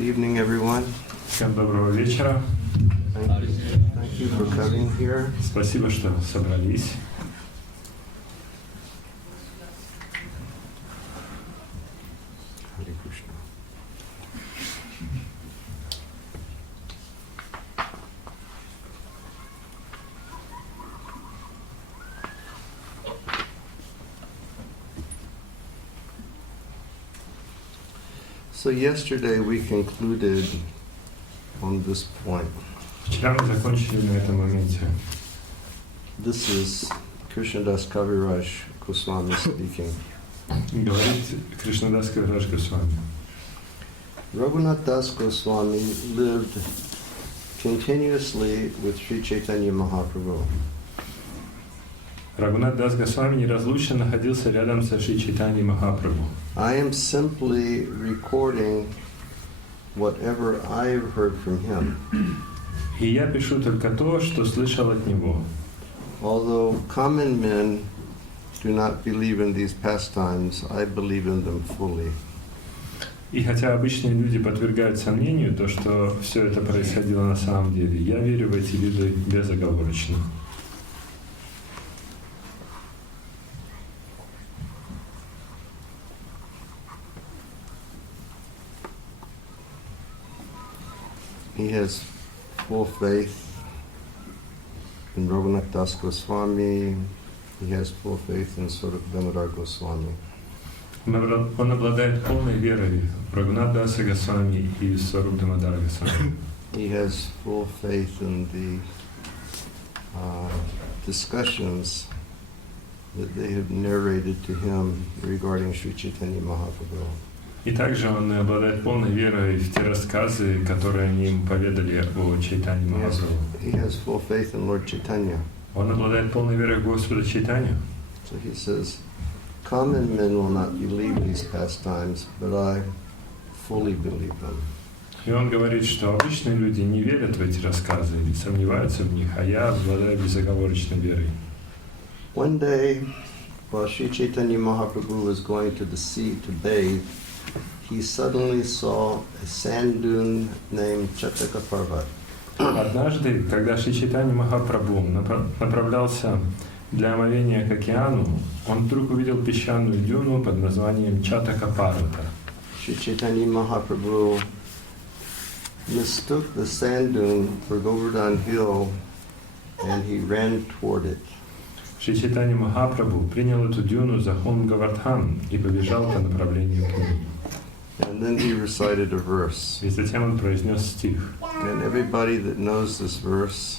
Good evening, everyone. Всем доброго вечера. Thank you for coming here. Спасибо, что собрались. Hare Krishna. So yesterday we concluded on this point. Вчера мы закончили на этом моменте. This is Krishnadas Kaviraj Goswami speaking. Говорит Кришнадас Кавирадж Госвами. Raghunath Das Goswami lived continuously with Sri Chaitanya Mahaprabhu. Рагунат Дас Госвами неразлучно находился рядом со Шри Чайтаньей Махапрабху. I am simply recording whatever I've heard from him. И я пишу только то, что слышал от него. Although common men do not believe in these pastimes, I believe in them fully. И хотя обычные люди подвергают сомнению то, что все это происходило на самом деле, я верю в эти виды безоговорочно. He has full faith in Raghunath Das Goswami. He has full faith in Damodar Goswami. Он обладает полной верой в Рагунат Даса Госвами и Сваруб Дамодара Госвами. He has full faith in the discussions that they have narrated to him regarding Sri Chaitanya Mahaprabhu. И также он обладает полной верой в те рассказы, которые они ему поведали о Чайтанье Махапрабху. He has full faith in Lord Chaitanya. Он обладает полной верой в Господа Чайтанью. So he says, common men will not believe these pastimes, but I fully believe them. И он говорит, что обычные люди не верят в эти рассказы или сомневаются в них, а я обладаю безоговорочной верой. One day, while Sri Chaitanya Mahaprabhu was going to the sea to bathe, he suddenly saw a sand dune named Chataka Parvat. Однажды, когда Шри Чайтанья Махапрабху направлялся для омовения к океану, он вдруг увидел песчаную дюну под названием Чатака Парвата. Sri Chaitanya Mahaprabhu mistook the sand dune for Govardhan Hill and he ran toward it. Шри Чайтанья Махапрабху принял эту дюну за холм Говардхан и побежал по направлению к ней. And then he recited a verse. И затем он произнес стих. And everybody that knows this verse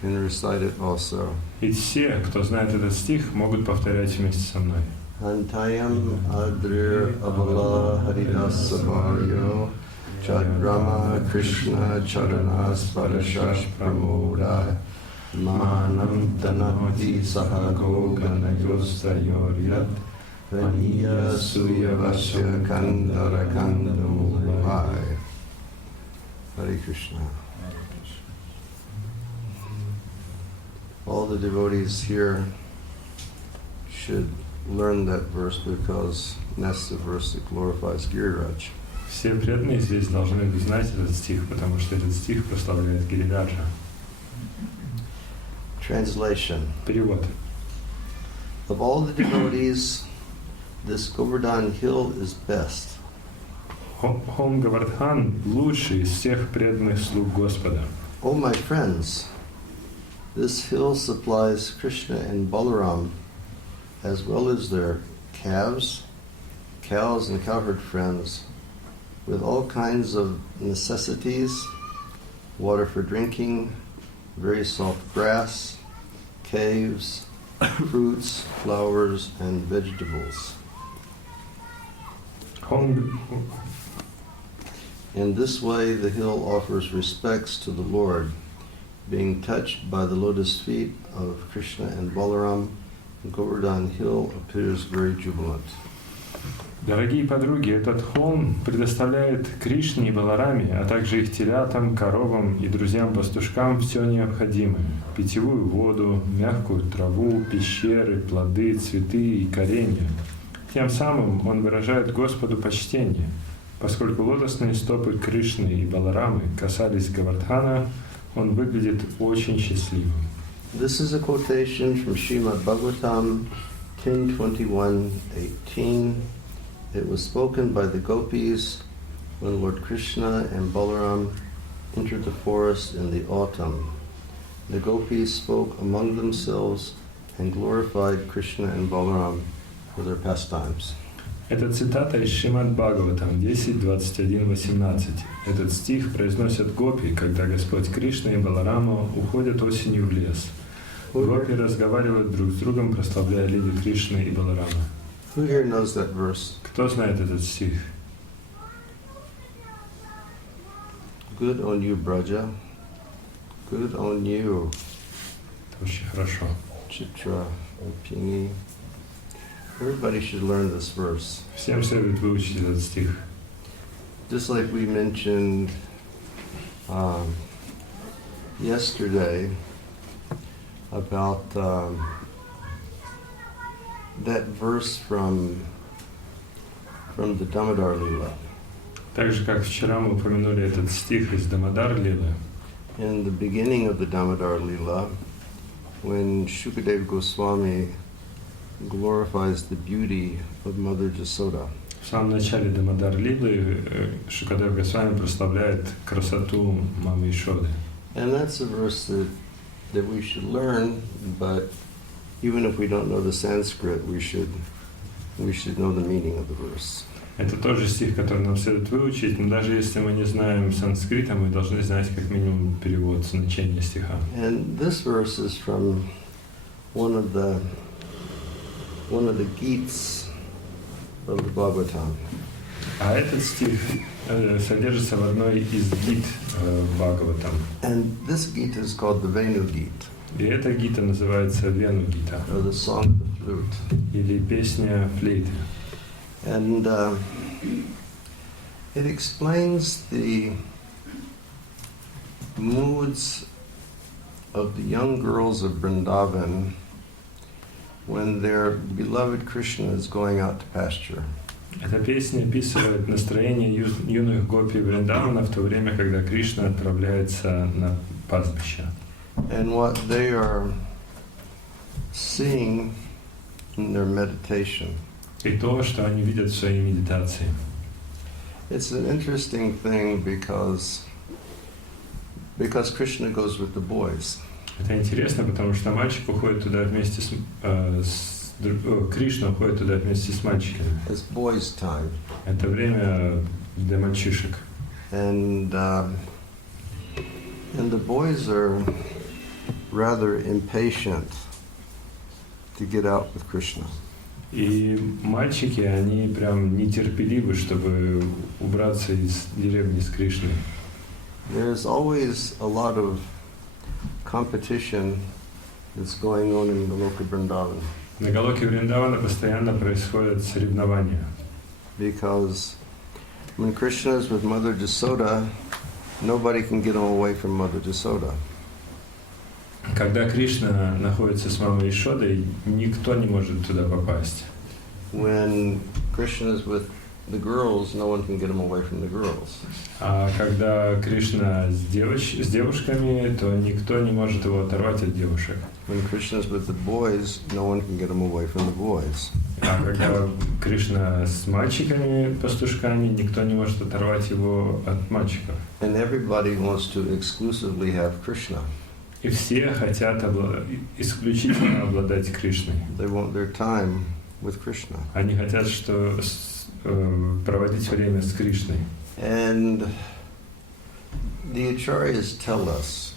can recite it also. И все, кто знает этот стих, могут повторять вместе со мной. Antayam adrir avala haridas savaryo chadrama krishna charanas parashash pramoda manam tanati sahago ganayostayoryat vaniya suyavasya kandara kandamu vai. Hare Krishna. All the devotees here should learn that verse because that's the verse that glorifies Giriraj. Все преданные здесь должны знать этот стих, потому что этот стих прославляет Гирираджа. Translation. Перевод. Of all the devotees, this Govardhan hill is best. Холм Говардхан лучший из всех преданных слуг Господа. Oh, my friends, this hill supplies Krishna and Balaram, as well as their calves, cows, and cowherd friends, with all kinds of necessities, water for drinking, very soft grass, caves, fruits, flowers, and vegetables. In this way, the hill offers respects to the Lord, being touched by the lotus feet of Krishna and Balaram. Govardhan Hill appears very jubilant. Дорогие подруги, этот холм предоставляет Кришне и Балараме, а также их телятам, коровам и друзьям-пастушкам все необходимое. Питьевую воду, мягкую траву, пещеры, плоды, цветы и коренья. Тем самым он выражает Господу почтение. Поскольку лотосные стопы Кришны и Баларамы касались Говардхана, он выглядит очень счастливым. This is a quotation from Srimad Bhagavatam 10:21-18. It was spoken by the gopis when Lord Krishna and Balaram entered the forest in the autumn. The gopis spoke among themselves and glorified Krishna and Balaram for their pastimes. Это цитата из Шримад Бхагаватам 10.21.18. Этот стих произносят гопи, когда Господь Кришна и Баларама уходят осенью в лес. Гопи разговаривают друг с другом, прославляя лили Кришны и Баларама. Who here knows that verse? Кто знает этот стих? Good on you, Braja. Good on you, Это очень хорошо. Chitra, Pingi. Everybody should learn this verse. Всем следует выучить этот стих. Just like we mentioned yesterday about that verse from the Damodar Lila. Так же, как вчера мы упомянули этот стих из Дамодар Лилы. In the beginning of the Damodar Lila, when Shukadev Goswami glorifies the beauty of Mother Jasoda. В самом начале Дамодар Лилы Шукадев Госвами прославляет красоту мамы Ишоды. And that's a verse that we should learn, but even if we don't know the Sanskrit, we should know the meaning of the verse. Это тоже стих, который нам следует выучить, но даже если мы не знаем санскрита, мы должны знать как минимум перевод, значение стиха. And this verse is from one of the Geets of the Bhagavatam. А этот стих содержится в одной из гит Бхагаватам. And this Gita is called the Venu Geet, И эта гита называется Вену Гита, or the Song of the Flute. или песня флейты. And it explains the moods of the young girls of Vrindavan when their beloved Krishna is going out to pasture. Эта песня описывает настроение юных гопи Вриндавана в то время, когда Кришна отправляется на пастбище. And what they are seeing in their meditation. И то, что они видят в своей медитации. It's an interesting thing because Krishna goes with the boys. Это интересно, потому что мальчик уходит туда вместе Кришна уходит туда вместе с мальчиками. It's boys' time. Это время для мальчишек. And the boys are rather impatient to get out with Krishna. И мальчики, они прям нетерпеливы, чтобы убраться из деревни с Кришной. There's always a lot of competition that's going on in the Loka Vrindavan. На Галоке Вриндавана постоянно происходят соревнования. Because when Krishna is with Mother Jasoda, nobody can get him away from Mother Jasoda. Когда Кришна находится с мамой Ишодой, никто не может туда попасть. When Krishna is with the girls, no one can get him away from the girls. А когда Кришна с девушками, то никто не может его оторвать от девушек. When Krishna is with the boys, no one can get him away from the boys. А когда Кришна с мальчиками, пастушками, никто не может оторвать его от мальчиков. And everybody wants to exclusively have Krishna. И все хотят исключительно обладать Кришной. They want their time with Krishna. Они хотят проводить время с Кришной. And the acharyas tell us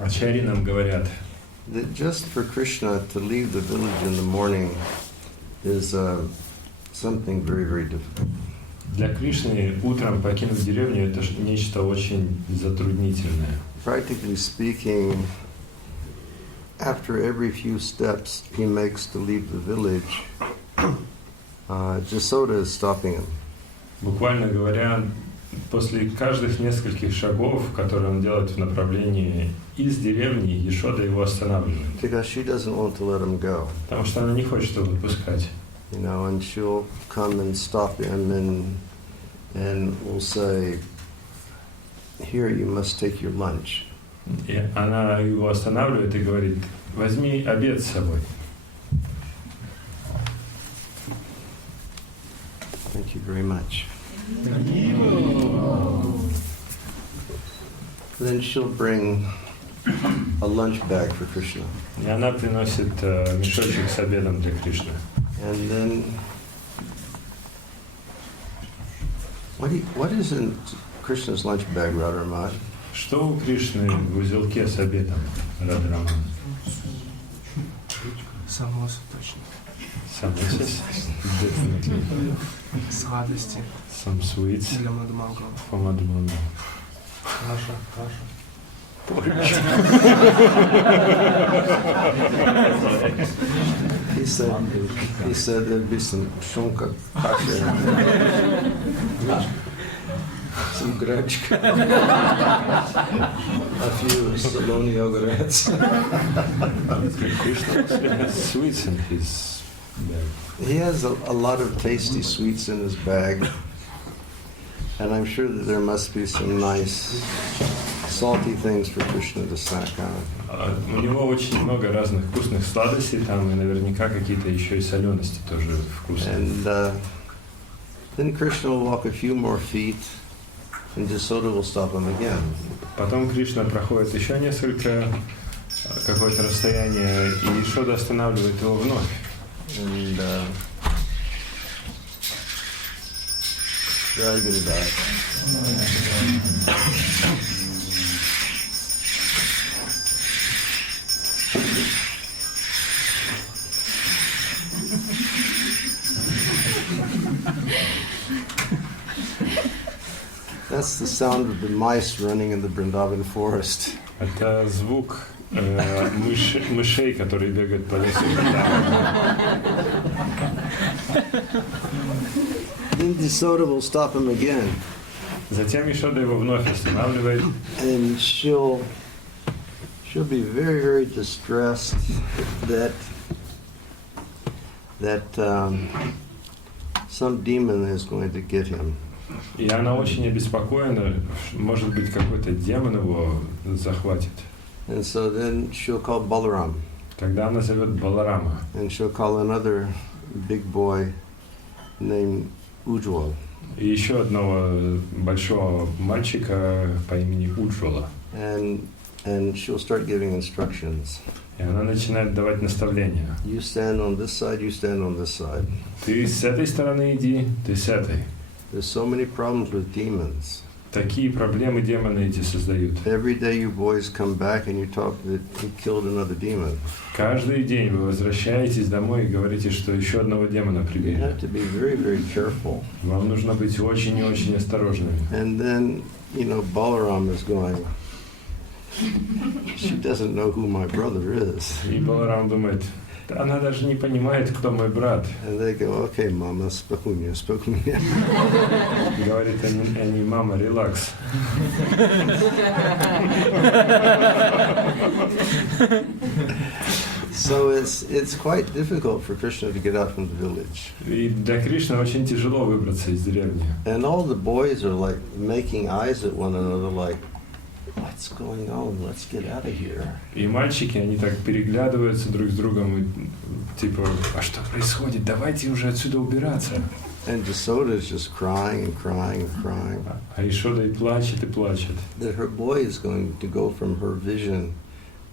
Ачарьи нам говорят, that just for Krishna to leave the village in the morning is something very, very difficult. для Кришны утром покинуть деревню — это нечто очень затруднительное. Practically speaking, after every few steps he makes to leave the village, Jasoda is stopping him. Буквально говоря, после каждых нескольких шагов, которые он делает в направлении из деревни, Ешода его останавливает. Because she doesn't want to let him go. Потому что она не хочет его отпускать. You know, and she'll come and stop him and will say, "Here, you must take your lunch." И она его останавливает и говорит: возьми обед с собой. Thank you very much. Then she'll bring a lunch bag for Krishna. И она приносит мешочек с обедом для Кришны. And then, what is in Krishna's lunch bag, Radharama? Что у Кришны в узелке с обедом, Радхараман? Самосуточник. Самосис? Сладости. Some sweets Для мадмангала. for Madhumanga. Каша. He said there'd be some shunka kasha, some grechka, a few saloni ogorets. Krishna has sweets in his bag. He has a lot of tasty sweets in his bag, and I'm sure that there must be some nice salty things for Krishna to snack on. У него очень много разных вкусных сладостей там, и наверняка какие-то еще и солености тоже вкусные. And then Krishna will walk a few more feet, and Jasoda will stop him again. Потом Кришна проходит еще какое-то расстояние, и Ишода останавливает его вновь. And Jai Gurudev. That's the sound of the mice running in the Vrindavan forest. Это звук мышей, которые бегают по лесу. Then Jasoda will stop him again, Затем Ишода его вновь останавливает, and she'll be very, very distressed that some demon is going to get him. и она очень обеспокоена, может быть, какой-то демон его захватит. And so then she'll call Balaram, Когда она зовет Баларама, and she'll call another big boy named Ujjwal. и еще одного большого мальчика по имени Уджвала. And she'll start giving instructions. И она начинает давать наставления. You stand on this side, you stand on this side. Ты с этой стороны иди, ты с этой. There's so many problems with demons. Такие проблемы демоны эти создают. Every day you boys come back and you talk that he killed another demon. Каждый день вы возвращаетесь домой и говорите, что еще одного демона You прибили. have to be very, very careful. Вам нужно быть очень и очень осторожными. And then, Balaram is going, she doesn't know who my brother is. И Баларам думает, да она даже не понимает, кто мой брат. And they go, okay, mama, spokojnie. Говорит они, мама, релакс. So it's quite difficult for Krishna to get out from the village. И для Кришны очень тяжело выбраться из деревни. And all the boys are like making eyes at one another like, what's going on? Let's get out of here. И мальчики, они так переглядываются друг с другом, и, типа, а что происходит? Давайте уже отсюда убираться. And Jasoda is just crying and crying and crying. А Ишода и плачет, и плачет. That her boy is going to go from her vision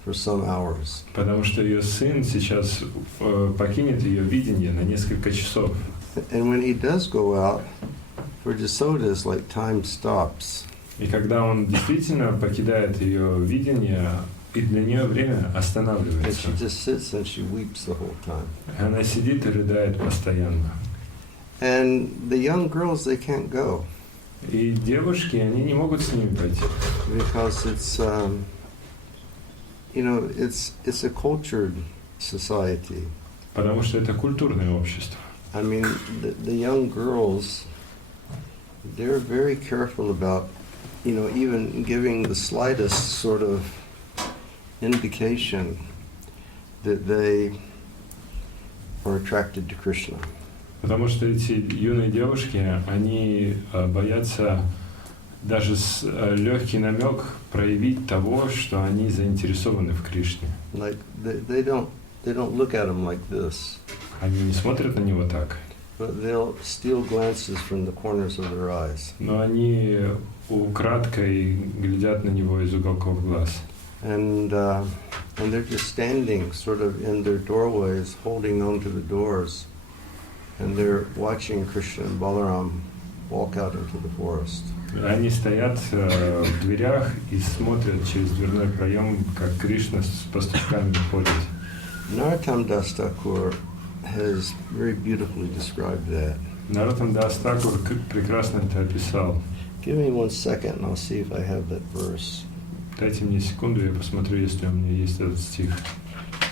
for some hours. Потому что ее сын сейчас покинет ее видение на несколько часов. And when he does go out, for Jasoda it's like time stops. И когда он действительно покидает ее видение, и для нее время And останавливается. she just sits and she weeps the whole time. Она сидит и рыдает постоянно. And the young girls, they can't go И девушки, они не могут с ними пойти. because it's a cultured society. Потому что это культурное общество. I mean, the young girls, they're very careful about, even giving the slightest sort of indication that they are attracted to Krishna. Потому что эти юные девушки, они боятся даже легкий намек проявить того, что они заинтересованы в Кришне. Like they don't look at him like this, Они не смотрят на него так, but they'll steal glances from the corners of their eyes. но они украдкой глядят на него из уголков глаз. And they're just standing sort of in their doorways, holding on to the doors, and they're watching Krishna and Balaram walk out into the forest. Они стоят в дверях и смотрят через дверной проем, как Кришна с пастушками ходит. Narottam Das Thakur has very beautifully described that. Нароттам Дас Такур прекрасно это описал. Give me 1 second and I'll see if I have that verse. Дайте мне секунду, я посмотрю, если у меня есть этот стих.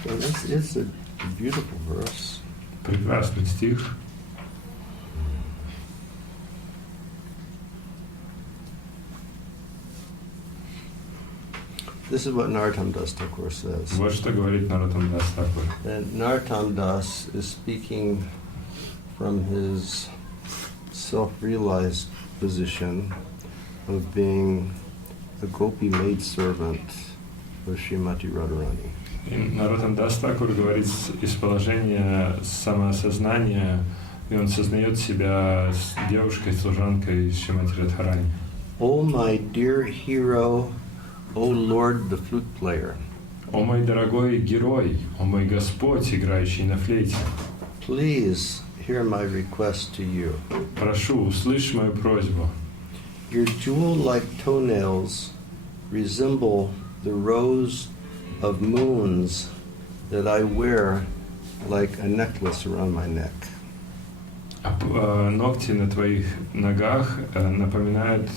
It's a beautiful verse. Прекрасный стих. This is what Narottam Das Thakur says. Вот что говорит Нароттам Дас Такур. And Narottam Das is speaking from his self-realized position of being a gopi maidservant of Srimati Radharani. И Нароттам Дас Такур говорит из положения самоосознания, и он сознает себя девушкой-служанкой Шримати Радхарани. Oh, my dear hero, O Lord, the flute player, О мой дорогой герой, о мой Господь, играющий на флейте, please hear my request to you. прошу, услышь мою просьбу. Your jewel-like toenails resemble the rows of moons that I wear like a necklace around my neck. Ногти на твоих ногах напоминают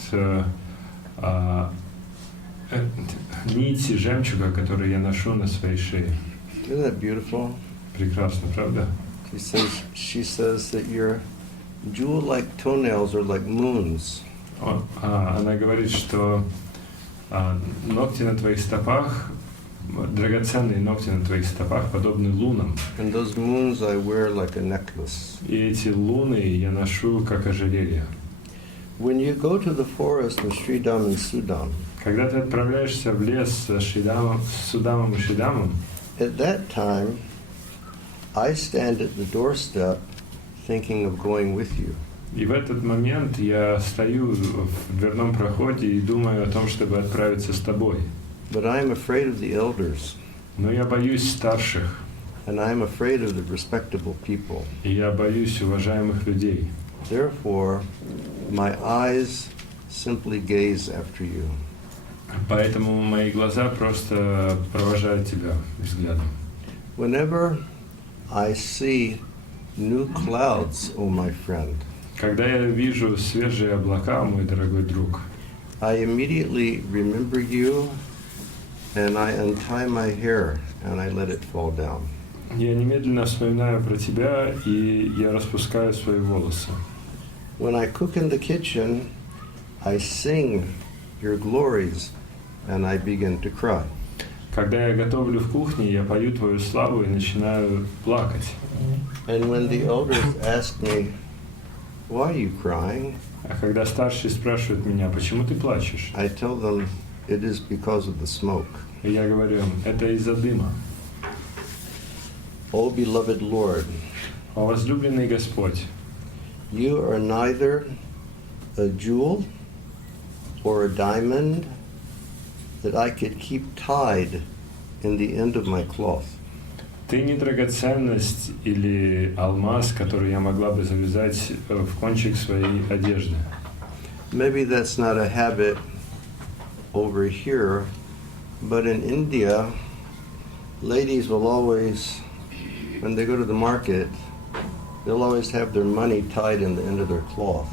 нити жемчуга, которые я ношу на своей шее. Isn't that beautiful? Прекрасно, правда? She says that your jewel-like toenails are like moons. Она говорит, что ногти на твоих стопах, драгоценные ногти на твоих стопах подобны лунам. And those moons I wear like a necklace. И эти луны я ношу как ожерелье. When you go to the forest with Sridham and Sudam, Когда ты отправляешься в лес с Судамом и Шидамом, at that time, I stand at the doorstep thinking of going with you. и в этот момент я стою в дверном проходе и думаю о том, чтобы отправиться с тобой. But I am afraid of the elders, Но я боюсь старших, and I am afraid of the respectable people. и я боюсь уважаемых людей. Therefore, my eyes simply gaze after you. Поэтому мои глаза просто провожают тебя взглядом. Whenever I see new clouds, O my friend, Когда я вижу свежие облака, мой дорогой друг, I immediately remember you, and I untie my hair and I let it fall down. я немедленно вспоминаю про тебя, и я распускаю свои волосы. When I cook in the kitchen, I sing your glories and I begin to cry. Когда я готовлю в кухне, я пою твою славу и начинаю плакать. And when the elders ask me, why are you crying? А когда старшие спрашивают меня, почему ты плачешь, I tell them it is because of the smoke. и я говорю им, это из-за дыма. O beloved Lord, О возлюбленный Господь, you are neither a jewel or a diamond that I could keep tied in the end of my cloth. ты не драгоценность или алмаз, который я могла бы завязать в кончик своей одежды. Maybe that's not a habit over here, but in India, ladies will always, when they go to the market, they'll always have their money tied in the end of their cloth.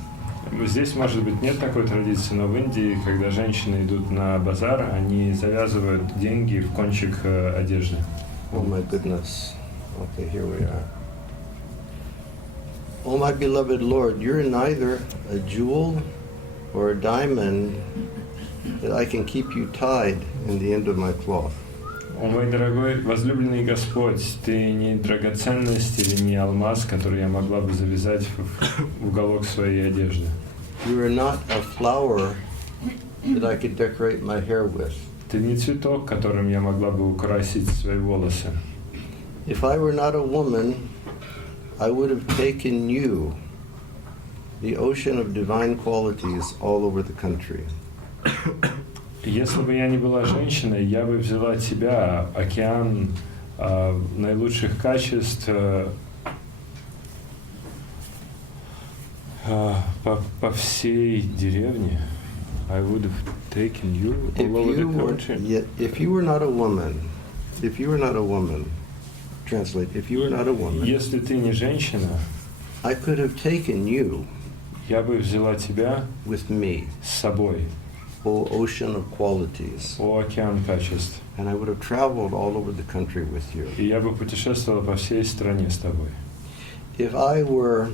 Здесь, может быть, нет такой традиции, но в Индии, когда женщины идут на базар, они завязывают деньги в кончик одежды. Oh my goodness. Okay, here we are. Oh my beloved Lord, you're neither a jewel or a diamond that I can keep you tied in the end of my cloth. О мой дорогой, возлюбленный Господь, Ты не драгоценность или не алмаз, который я могла бы завязать в уголок своей одежды. You are not a flower that I could decorate my hair with. Ты не цветок, которым я могла бы украсить свои волосы. If I were not a woman, I would have taken you, the ocean of divine qualities, all over the country. Если бы я не была женщиной, я бы взяла тебя, океан наилучших качеств, по всей деревне. I would have taken you all over the country. If you were not a woman, translate, if you were not a woman, Если ты не женщина, I could have taken you я бы взяла тебя with me, с собой, O ocean of qualities, о океан качеств. and I would have traveled all over the country with you. И я бы путешествовала по всей стране с тобой. If I were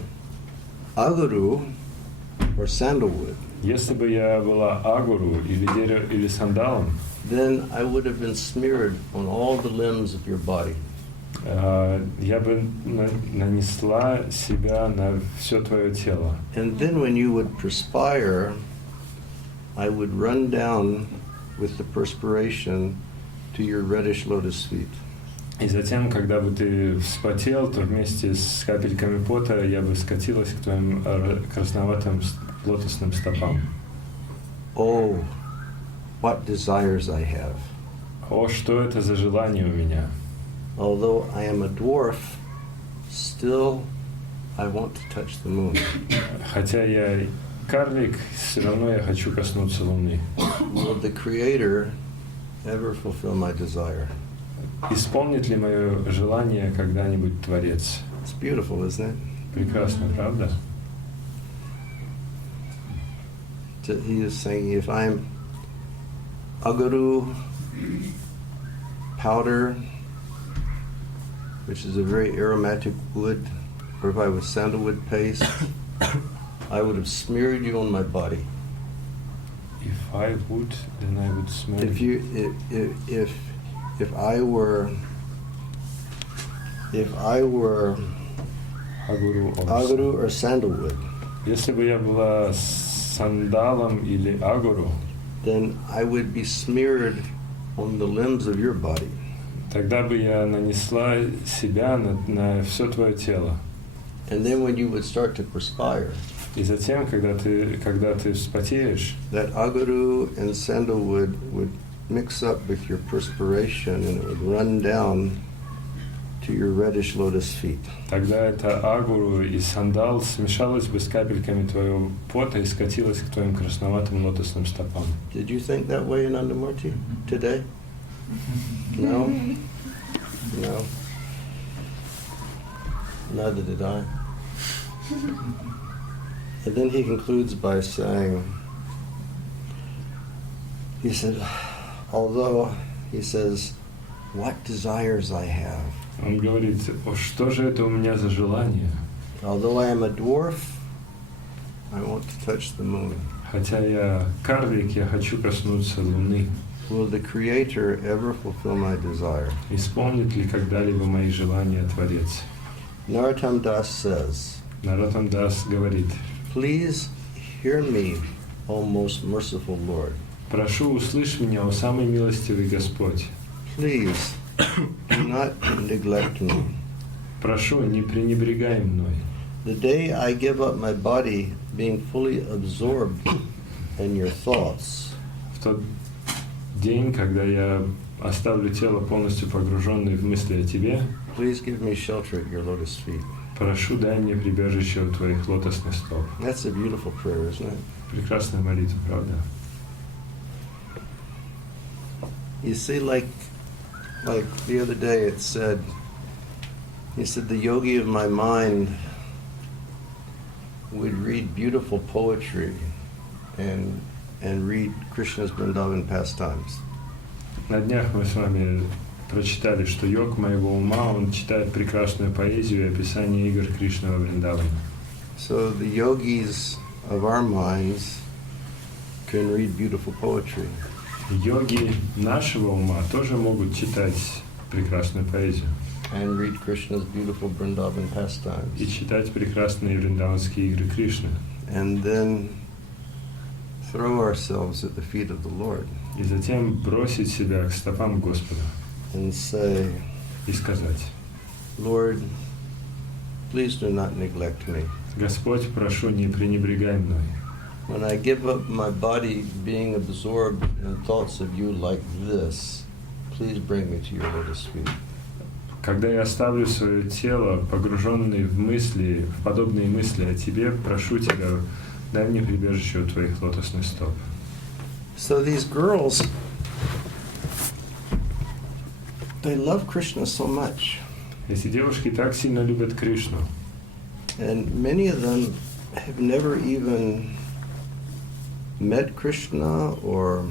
aguru or sandalwood, Если бы я была агуру или сандалом, then I would have been smeared on all the limbs of your body. Я бы нанесла себя на все твое тело. And then when you would perspire, I would run down with the perspiration to your reddish lotus feet. И затем, когда бы ты вспотел, то вместе с капельками пота я бы скатилась к твоим красноватым лотосным стопам. Oh, what desires I have. О, что это за желание у меня? Although I am a dwarf, still I want to touch the moon. Хотя я карлик, все равно я хочу коснуться Луны. Will the Creator ever fulfill my desire? Исполнит ли мое желание когда-нибудь Творец? It's beautiful, isn't it? Прекрасно, правда? He is saying, if I'm agaru powder, which is a very aromatic wood, or if I was sandalwood paste, I would have smeared you on my body. If I would, then I would smell If I were agaru or sandalwood, Если бы я была сандалом или агуру, then I would be smeared on the limbs of your body. тогда бы я нанесла себя на все твое тело. And then when you would start to perspire, И затем, когда ты вспотеешь, that agaru and sandalwood would mix up with your perspiration and it would run down to your reddish lotus feet. тогда это агуру и сандал смешалось бы с капельками твоего пота и скатилось к твоим красноватым лотосным стопам. Did you think that way in Almaty today? No? No? Neither did I. And then he concludes by saying, he said, although, he says, what desires I have. Он говорит, о, что же это у меня за желание? Although I am a dwarf, I want to touch the moon. Хотя я карлик, я хочу коснуться Луны. Will the Creator ever fulfill my desire? Исполнит ли когда-либо мои желания Творец? Narottam Das says, Наротам Дас говорит, please hear me, O most merciful Lord. прошу, услышь меня, о самый милостивый Господь. Please do not neglect me. Прошу, не пренебрегай мной. The day I give up my body being fully absorbed in your thoughts, В тот день, когда я оставлю тело полностью погруженное в мысли о Тебе, please give me shelter at your lotus feet. прошу, дай мне прибежище у Твоих лотосных стоп. That's a beautiful prayer, isn't it? Прекрасная молитва, правда? You see, like the other day it said, he said, the yogi of my mind would read beautiful poetry and read Krishna's Vrindavan pastimes. На днях мы с вами прочитали, что йог моего ума, он читает прекрасную поэзию и описание игр Кришны во Вриндаване. So the yogis of our minds can read beautiful poetry. Йоги нашего ума тоже могут читать прекрасную поэзию and read Krishna's beautiful Vrindavan и pastimes, читать прекрасные вриндаванские игры Кришны. and then throw ourselves at the feet of the Lord И затем бросить себя к стопам Господа and say, и сказать: Lord, please do not neglect me. Господь, прошу, не пренебрегай мной. When I give up my body being absorbed in thoughts of you like this, please bring me to your lotus feet. Когда я оставлю свое тело, погруженное в мысли, в подобные мысли о Тебе, прошу Тебя, дай мне прибежище у Твоих лотосных стоп. So these girls, they love Krishna so much, Эти девушки так сильно любят Кришну, and many of them have never even met Krishna, or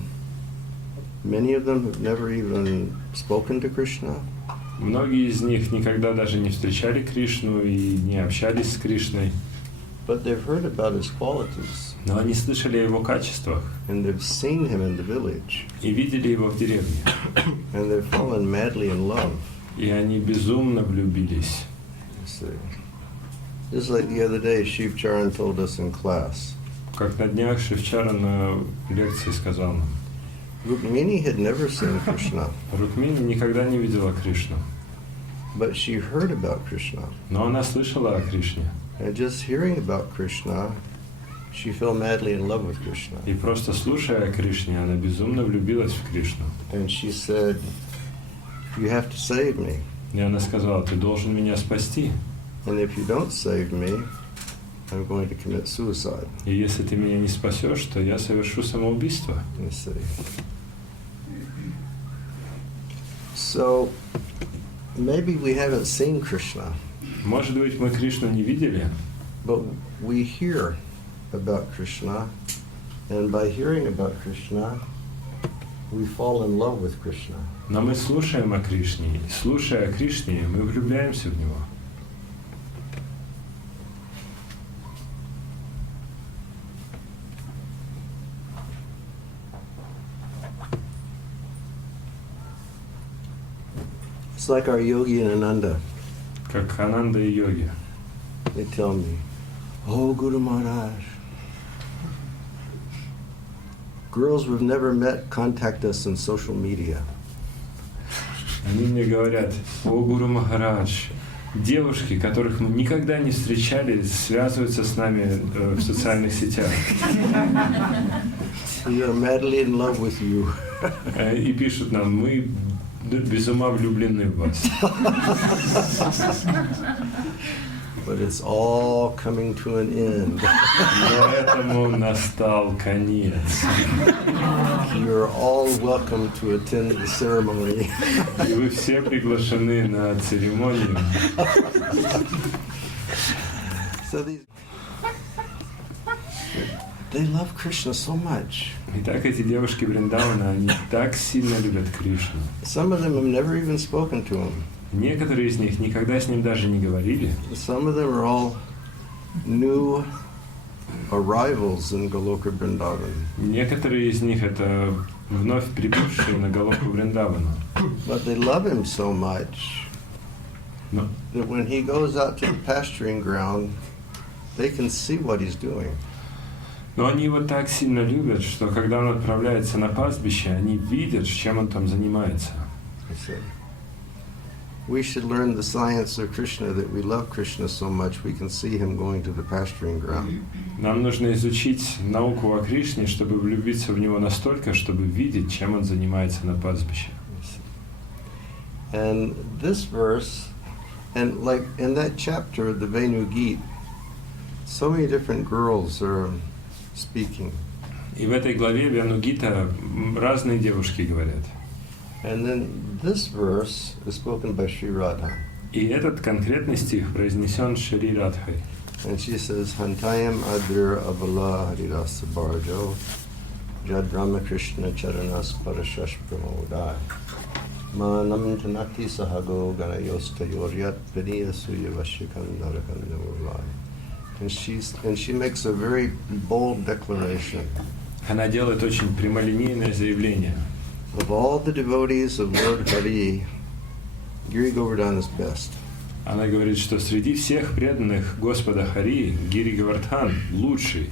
many of them have never even spoken to Krishna. многие из них никогда даже не встречали Кришну и не общались с Кришной, But they've heard about his qualities, но они слышали о его качествах and they've seen him in the village, и видели его в деревне, and they've fallen madly in love. и они безумно влюбились. You see. Just like the other day, Shiv Charan told us in class, Как на днях Шивчара на лекции сказал нам, Rukmini had never seen Krishna, Рукмини никогда не видела Кришну, but she heard about Krishna. но она слышала о Кришне. And just hearing about Krishna, she fell madly in love with Krishna. И просто слушая о Кришне, она безумно влюбилась в Кришну. And she said, you have to save me. И она сказала: ты должен меня спасти. And if you don't save me, I'm going to commit suicide. И если ты меня не спасешь, то я совершу самоубийство. You see. So maybe we haven't seen Krishna, Может быть, мы Кришну не видели, but we hear about Krishna, and by hearing about Krishna, we fall in love with Krishna. но мы слушаем о Кришне. И слушая о Кришне, мы влюбляемся в Него. It's like our yogi and Ananda. Как Ананда и йоги. They tell me, oh, Guru Maharaj, girls we've never met contact us in social media. Они мне говорят: о, Гуру Махарадж, девушки, которых мы никогда не встречали, связываются с нами в социальных сетях. We are madly in love with you. И пишут нам: мы без ума влюблены в вас. But it's all coming to an end. Но этому настал конец. You're all welcome to attend the ceremony. И вы все приглашены на церемонию. So they love Krishna so much. Итак, эти девушки Вриндавана, они так сильно любят Кришну. Some of them have never even spoken to him. Некоторые из них никогда с ним даже не говорили. Some of them are all new arrivals in Goloka Vrindavan. Некоторые из них это вновь прибывшие на Галоку Вриндавану. But they love him so much Но, that when he goes out to the pasturing ground, they can see what he's doing. но они его так сильно любят, что когда он отправляется на пастбище, они видят, чем он там занимается. I said, we should learn the science of Krishna, that we love Krishna so much we can see him going to the pasturing ground. Нам нужно изучить науку о Кришне, чтобы влюбиться в него настолько, чтобы видеть, чем он занимается на пастбище. And this verse, and like in that chapter, the Venu Geet, so many different girls are speaking. И в этой главе Венугита разные девушки говорят. And then this verse is spoken by Sri Radha. И этот конкретный стих произнесен Шри Радхой. And she says, Hantayam Advir Avala Harirasa Bharjo Jad Ramakrishna Charanas Parashash Pramodai Manam Tanati Sahago Ganayosta Yoryat Viniya Suya Vashikandarakandavurai. And she makes a very bold declaration. она делает очень прямолинейное заявление. Of all the devotees of Lord Hari, Giri Govardhan is best. Она говорит, что среди всех преданных Господа Хари Гири Говардхан лучший.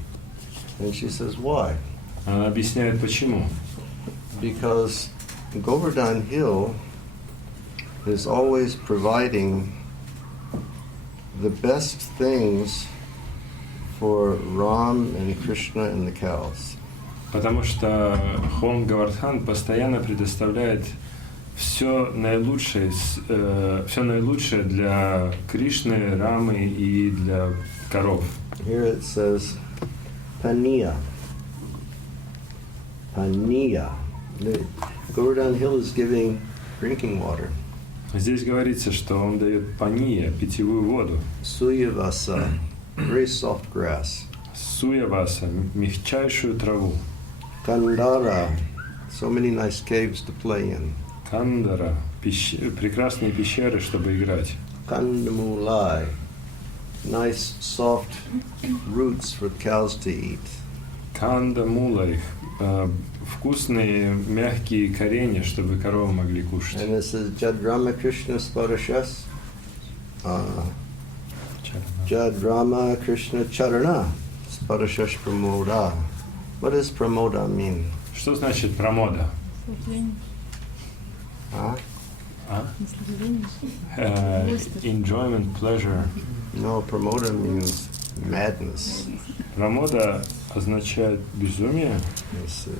And she says, why? Она объясняет, почему. Because Govardhan Hill is always providing the best things for Ram and Krishna and the cows. Потому что холм Говардхан постоянно предоставляет все наилучшее для Кришны, Рамы и для коров. Here it says Paniya. Paniya. Govardhan Hill is giving drinking water. Здесь говорится, что он дает пания, питьевую воду. Suyavasa, very soft grass. Суяваса, мягчайшую траву. Kandara, so many nice caves to play in. Кандара, прекрасные пещеры, чтобы играть. Kandamulai, nice soft roots for the cows to eat. Кандамулай, вкусные мягкие коренья, чтобы коровы могли кушать. And it says Jadrama Krishna Sparashas. Jadrama Krishna Charana Sparashash Pramoda. What does Pramoda mean? Что значит прамода? Huh? Enjoyment, pleasure. No, Pramoda means madness. Прамода означает безумие. Let's see.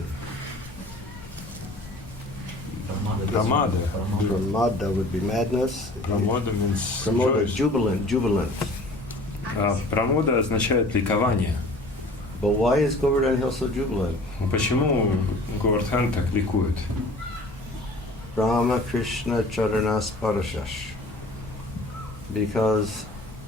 Прамада. Pramada would be madness. Прамода means Pramoda, joy. jubilant. Прамода означает ликование. But why is Govardhan Hill so jubilant? Почему Говардхан так ликует? Rama Krishna Charanas Parashash. Because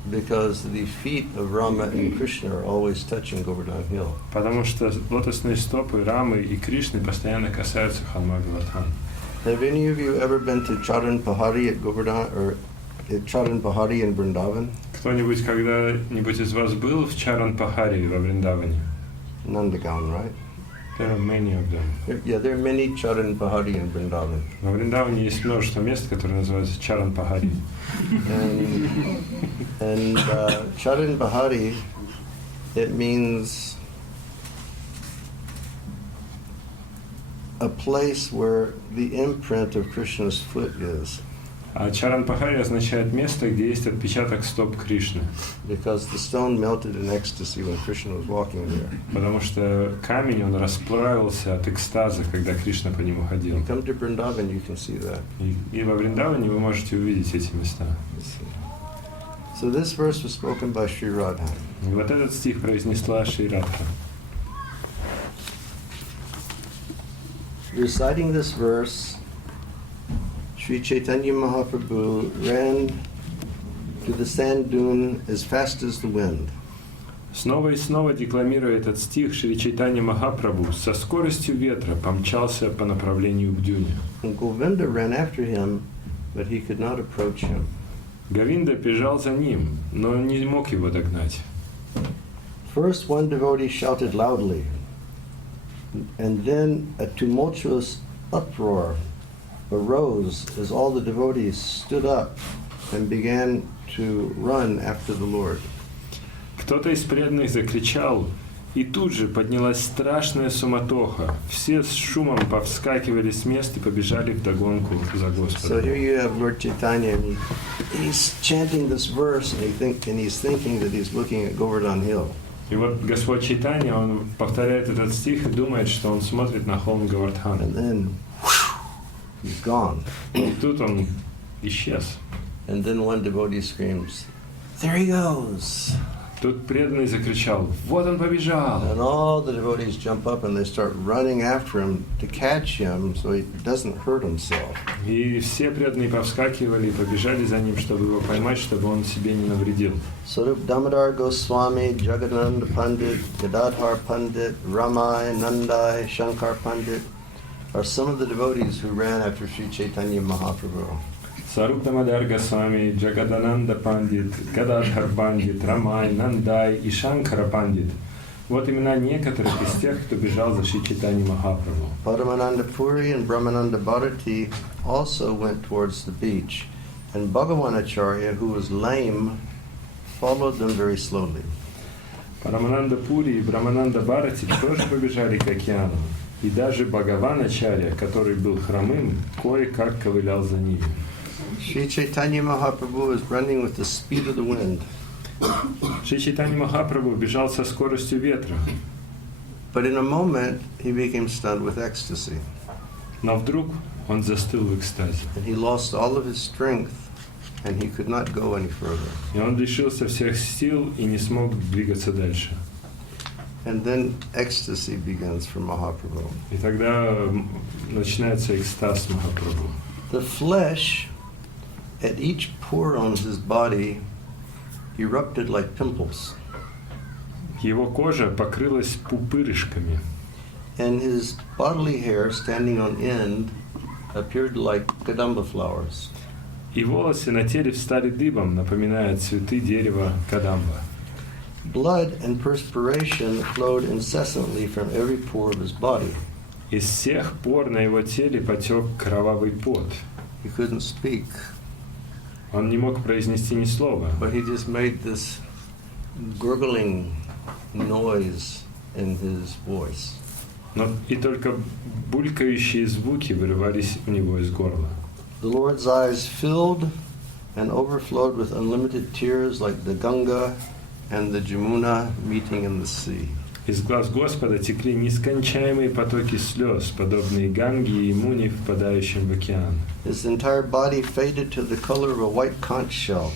the feet of Rama and Krishna are always touching Govardhan Hill. Потому что лотосные стопы Рамы и Кришны постоянно касаются холма Говардхан. Have any of you ever been to Charan Pahari at Govardhan or at Charan Pahari in Vrindavan? Кто-нибудь когда-нибудь из вас был в Чаран-Пахари во Вриндаване? Nandagaon, right? There are many of them. There are many Charan Pahari in Vrindavan. Во Вриндаване есть множество мест, которые называются Чаран-Пахари. And Charan Pahari, it means a place where the imprint of Krishna's foot is. А Чаран-Пахари означает место, где есть отпечаток стоп Кришны. Because the stone melted in ecstasy when Krishna was walking there. Потому что камень, он расплавился от экстаза, когда Кришна по нему ходил. You come to Vrindavan, you can see that. И во Вриндаване вы можете увидеть эти места. So this verse was spoken by Sri Radha. И вот этот стих произнесла Шри Радха. Reciting this verse, Sri Chaitanya Mahaprabhu ran to the sand dune as fast as the wind. Снова и снова декламируя этот стих, Шри Чайтанья Махапрабху со скоростью ветра помчался по направлению к дюне. And Govinda ran after him, but he could not approach him. Говинда бежал за ним, но не мог его догнать. First, one devotee shouted loudly, and then a tumultuous uproar arose as all the devotees stood up and began to run after the Lord. Кто-то из преданных закричал, и тут же поднялась страшная суматоха. Все с шумом повскакивали с мест и побежали вдогонку за So Господом. here you have Lord Chaitanya, and he's chanting this verse, and he's thinking that he's looking at Govardhan Hill. И вот Господь Чайтанья, он повторяет этот стих и думает, что он смотрит на холм Говардхана. And then, he's gone. И тут он исчез. And then one devotee screams, "There he goes!" Тут преданный закричал, вот он побежал. And all the devotees jump up and they start running after him to catch him so he doesn't hurt himself. И все преданные повскакивали и побежали за ним, чтобы его поймать, чтобы он себе не навредил. Sarup Damodar Goswami, Jagadananda Pandit, Gadadhar Pandit, Ramai, Nandai, Shankar Pandit are some of the devotees who ran after Sri Chaitanya Mahaprabhu. Саруб Дамодар Госвами, Джагадананда Пандит, Гададхар Пандит, Рамай, Нандай и Шанкара Пандит. Вот имена некоторых из тех, кто бежал за Шри Чайтанья Махапрабху. Padmananda Puri and Brahmananda Bharati also went towards the beach, and Bhagavanacharya, who was lame, followed them very slowly. Парамананда Пури и Брамананда Бхарати тоже побежали к океану. И даже Бхагаваначарья, который был хромым, кое-как ковылял за ними. Sri Chaitanya Mahaprabhu was running with the speed of the wind. Шри Чайтанья Махапрабху бежал со скоростью ветра. But in a moment, he became stunned with ecstasy, Но вдруг он застыл в экстазе. and he lost all of his strength, and he could not go any further. И он лишился всех сил и не смог двигаться дальше. And then ecstasy begins for Mahaprabhu. И тогда начинается экстаз Махапрабху. The flesh at each pore on his body erupted like pimples, Его кожа покрылась пупырышками, and his bodily hair standing on end appeared like kadamba flowers. и волосы на теле встали дыбом, напоминая цветы дерева кадамба. Blood and perspiration flowed incessantly from every pore of his body. Из всех пор на его теле потек кровавый пот. He couldn't speak, Он не мог произнести ни слова, but he just made this gurgling noise in his voice. но и только булькающие звуки вырывались у него из горла. The Lord's eyes filled and overflowed with unlimited tears like the Ganga and the Jamuna meeting in the sea. Из глаз Господа текли нескончаемые потоки слез, подобные Ганге и Ямуне, впадающим в океан. His entire body faded to the color of a white conch shell,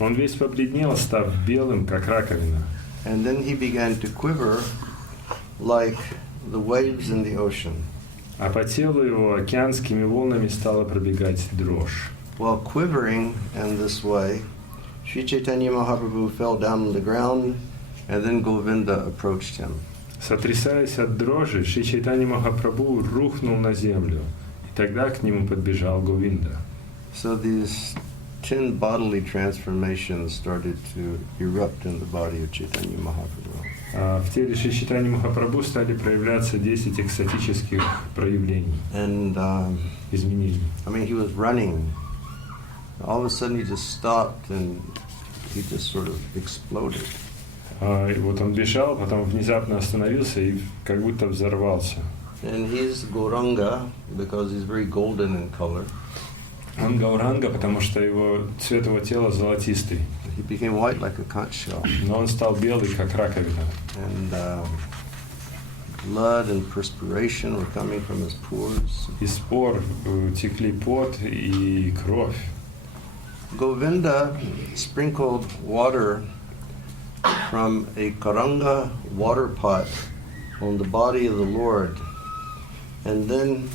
Он весь побледнел, став белым, как раковина. and then he began to quiver like the waves in the ocean. А по телу его океанскими волнами стала пробегать дрожь. While quivering in this way, Sri Chaitanya Mahaprabhu fell down on the ground, and then Govinda approached him. Сотрясаясь от дрожи, Шри Чайтанья Махапрабху рухнул на землю, и тогда к нему подбежал Говинда. So these 10 bodily transformations started to erupt in the body of Chaitanya Mahaprabhu. А в теле Шри Чайтаньи Махапрабху стали проявляться 10 экстатических проявлений, And изменений. I mean, he was running. All of a sudden, he just stopped and he just sort of exploded. И вот он бежал, потом внезапно остановился и как будто взорвался. And he's Gauranga because he's very golden in color. Он Гауранга, потому что его цвет его тела золотистый, He became white like a conch shell. но он стал белый, как раковина. And blood and perspiration were coming from his pores. Из пор текли пот и кровь. Govinda sprinkled water from a Karanga water pot on the body of the Lord, and then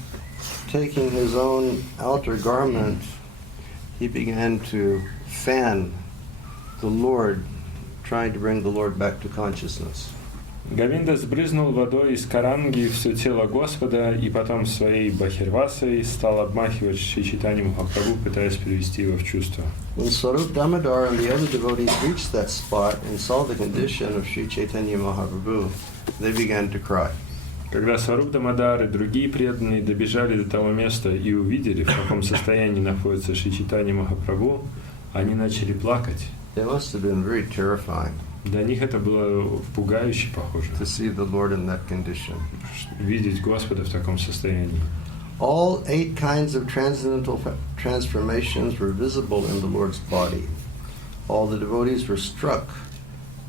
taking his own outer garment, he began to fan the Lord, trying to bring the Lord back to consciousness. Говинда сбрызнул водой из каранги все тело Господа и потом своей бахирвасой стал обмахивать Шри Чайтанью Махапрабху, пытаясь привести его в чувство. When Swarup Damodar and the other devotees reached that spot and saw the condition of Sri Chaitanya Mahaprabhu, they began to cry. Когда Сваруб Дамодар и другие преданные добежали до того места и увидели, в каком состоянии находится Шри Чайтанья Махапрабху, они начали плакать. It must have been very terrifying Для них это было пугающе похоже, to see the Lord in that condition. видеть Господа в таком состоянии. All 8 kinds of transcendental transformations were visible in the Lord's body. All the devotees were struck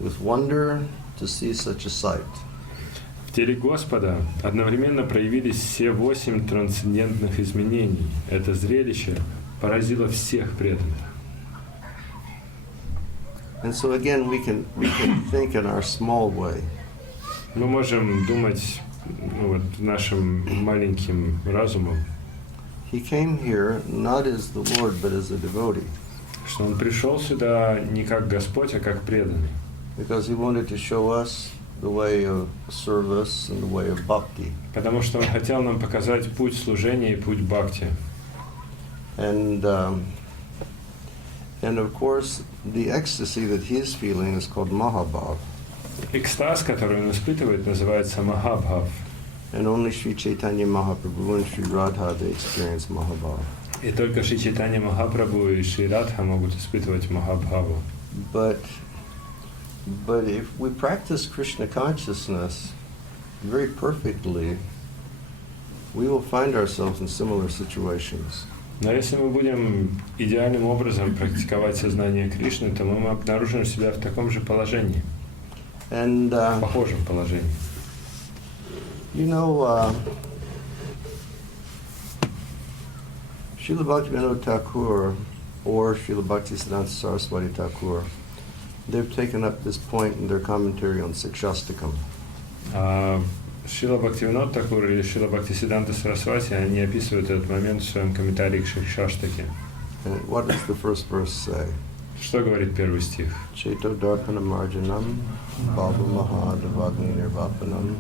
with wonder to see such a sight. В теле Господа одновременно проявились все 8 трансцендентных изменений. Это зрелище поразило всех преданных. And so again, we can think in our small way. Мы можем думать вот, нашим маленьким разумом, He came here not as the Lord, but as a devotee, что Он пришел сюда не как Господь, а как преданный. because he wanted to show us the way of service and the way of bhakti. Потому что Он хотел нам показать путь служения и путь бхакти. And of course, the ecstasy that he is feeling is called Mahabhav. Экстаз, который он испытывает, называется Махабхав. And only Sri Chaitanya Mahaprabhu and Sri Radha they experience Mahabhav. И только Шри Чайтанья Махапрабху и Шри Радха могут испытывать Махабхаву. But if we practice Krishna consciousness very perfectly, we will find ourselves in similar situations. Но если мы будем идеальным образом практиковать сознание Кришны, то мы обнаружим себя в таком же положении, And похожем положении. Srila Bhaktivinoda Thakur or Srila Bhaktisiddhanta Saraswati Thakur, they've taken up this point in their commentary on Sikshastakam. Шрила Бхактивинод Такур или Шрила Бхактисиддханта Сарасвати, они описывают этот момент в своем комментарии к Шикшаштаке. And what does the first verse say? Что говорит первый стих? Cheto darpana marjanam, bhava mahadavagni nirvapanam,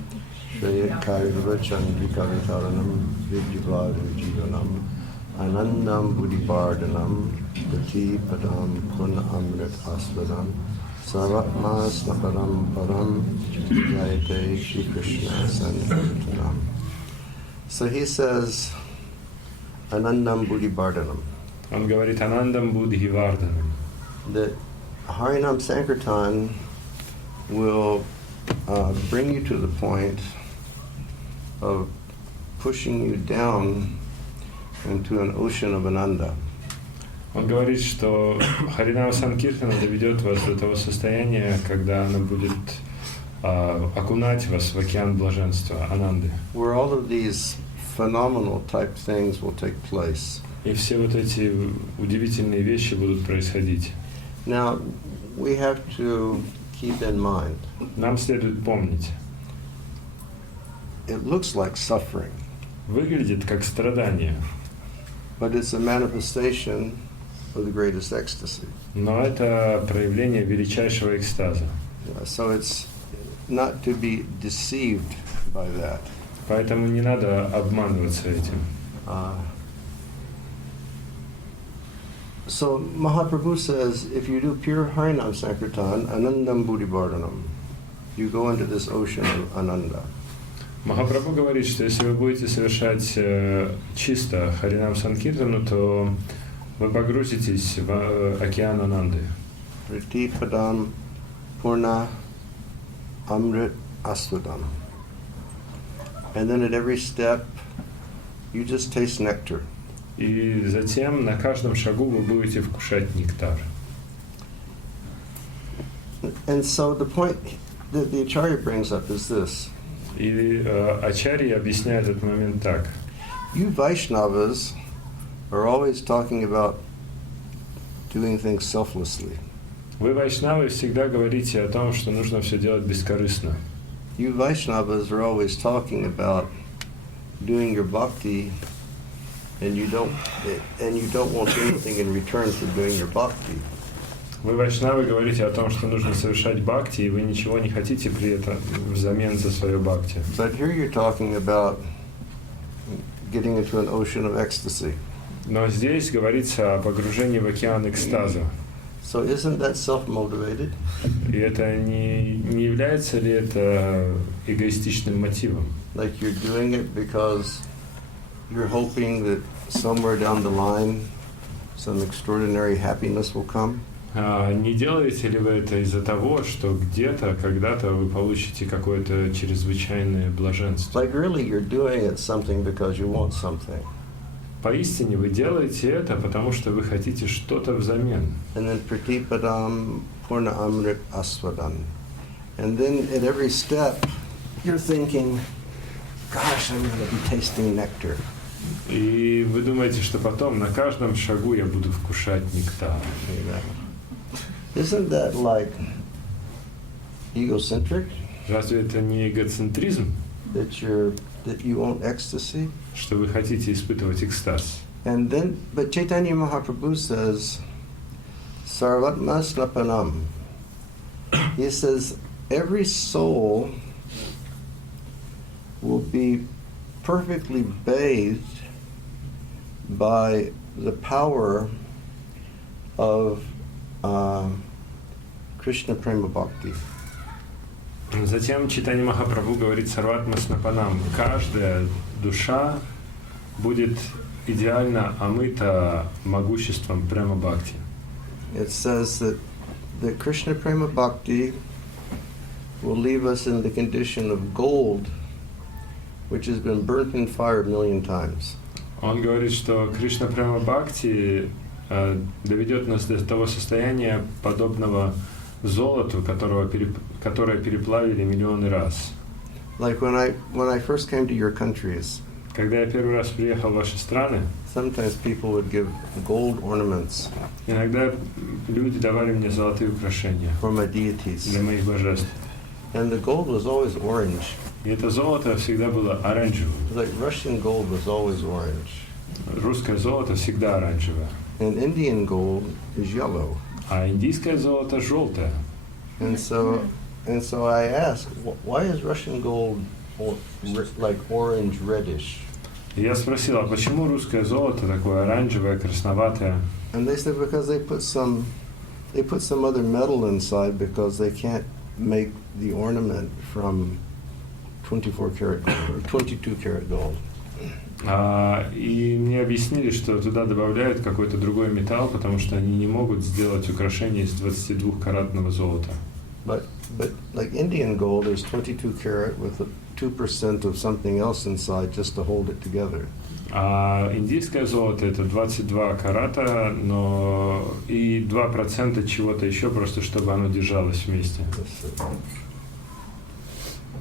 shreyat kariva chandrikavitaranam, vidyavadu jivanam, anandam buddhibardhanam, gati padam puna amrit asvadam, sarvatma snaparam param, jayate Shri Krishna sankirtanam. So he says, anandam buddhibardhanam. Он говорит Анандам Будхиварданам. That Harinam Sankirtan will bring you to the point of pushing you down into an ocean of Ananda. Он говорит, что Харинам Санкиртана доведет вас до того состояния, когда оно будет окунать вас в океан блаженства, Ананды. Where all of these phenomenal type things will take place. И все вот эти удивительные вещи будут происходить. Now, we have to keep in mind, Нам следует помнить, it looks like suffering, выглядит как страдание, but it's a manifestation of the greatest ecstasy. но это проявление величайшего экстаза. So it's not to be deceived by that. Поэтому не надо обманываться этим. So Mahaprabhu says, if you do pure Harinam Sankirtan, Anandam Buddhibardhanam, you go into this ocean of Ananda. Махапрабху говорит, что если вы будете совершать чисто Харинам Санкиртану, то вы погрузитесь в океан Ананды. Riti Padam Purna Amrit Aswadam. And then at every step, you just taste nectar. И затем на каждом шагу вы будете вкушать нектар. And so the point that the Acharya brings up is this. И Ачарья объясняет этот момент так. You Vaishnavas are always talking about doing things selflessly. Вы, вайшнавы, всегда говорите о том, что нужно все делать бескорыстно. You Vaishnavas are always talking about doing your bhakti and you don't want anything in return for doing your bhakti. Вы, вайшнавы, говорите о том, что нужно совершать бхакти, и вы ничего не хотите при этом взамен за свое бхакти. But here you're talking about getting into an ocean of ecstasy. Но здесь говорится о погружении в океан экстаза. So isn't that self-motivated? И это не является ли это эгоистичным мотивом? Like you're doing it because you're hoping that somewhere down the line some extraordinary happiness will come? Не делаете ли вы это из-за того, что где-то, когда-то вы получите какое-то чрезвычайное блаженство? Like really you're doing it something because you want something. Поистине вы делаете это, потому что вы хотите что-то взамен. And then pratipadam purna amrit asvadan. And then at every step you're thinking, gosh, I'm going to be tasting nectar. И вы думаете, что потом на каждом шагу я буду вкушать нектар. Isn't that like egocentric? Разве это не эгоцентризм, That you want ecstasy? что вы хотите испытывать экстаз? But Chaitanya Mahaprabhu says, Sarvatma Snapanam. He says, every soul will be perfectly bathed by the power of Krishna Prema Bhakti. Затем Чайтанья Махапрабху говорит Сарватма Снапанам: каждая душа будет идеально омыта могуществом Према Бхакти. It says that Krishna Prema Bhakti will leave us in the condition of gold, which has been burnt in fire 1,000,000 times. Он говорит, что Кришна Према Бхакти доведет нас до того состояния, подобного золоту, которое переплавили миллионы раз. Like when I first came to your countries, Когда я первый раз приехал в ваши страны, sometimes people would give gold ornaments иногда люди давали мне золотые украшения for my deities. для моих божеств. And the gold was always orange. И это золото всегда было оранжевым. Like Russian gold was always orange. Русское золото всегда оранжевое. And Indian gold is yellow. А индийское золото желтое. And so I asked, why is Russian gold like orange reddish? И я спросил, а почему русское золото такое оранжевое, красноватое? And they said because they put some other metal inside because they can't make the ornament from 24 karat gold or 22 karat gold. И мне объяснили, что туда добавляют какой-то другой металл, потому что они не могут сделать украшение из 22-каратного золота. But like Indian gold is 22 karat with 2% of something else inside just to hold it together. А индийское золото это 22 карата, но и 2% чего-то еще, просто чтобы оно держалось вместе.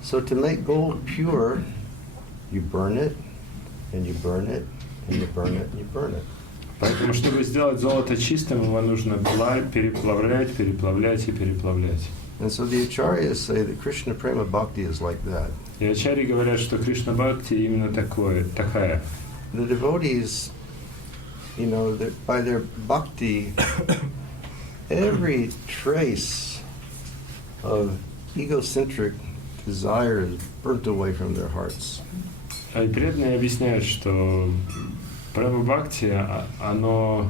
So to make gold pure, you burn it, and you burn it, and you burn it, and you burn it. Поэтому, чтобы сделать золото чистым, его нужно переплавлять, переплавлять и переплавлять. And so the acharyas say that Krishna Prema Bhakti is like that. И ачарьи говорят, что Кришна Бхакти именно такая. The devotees, you know, by their bhakti, every trace of egocentric desire is burnt away from their hearts. И преданные объясняют, что Према Бхакти, оно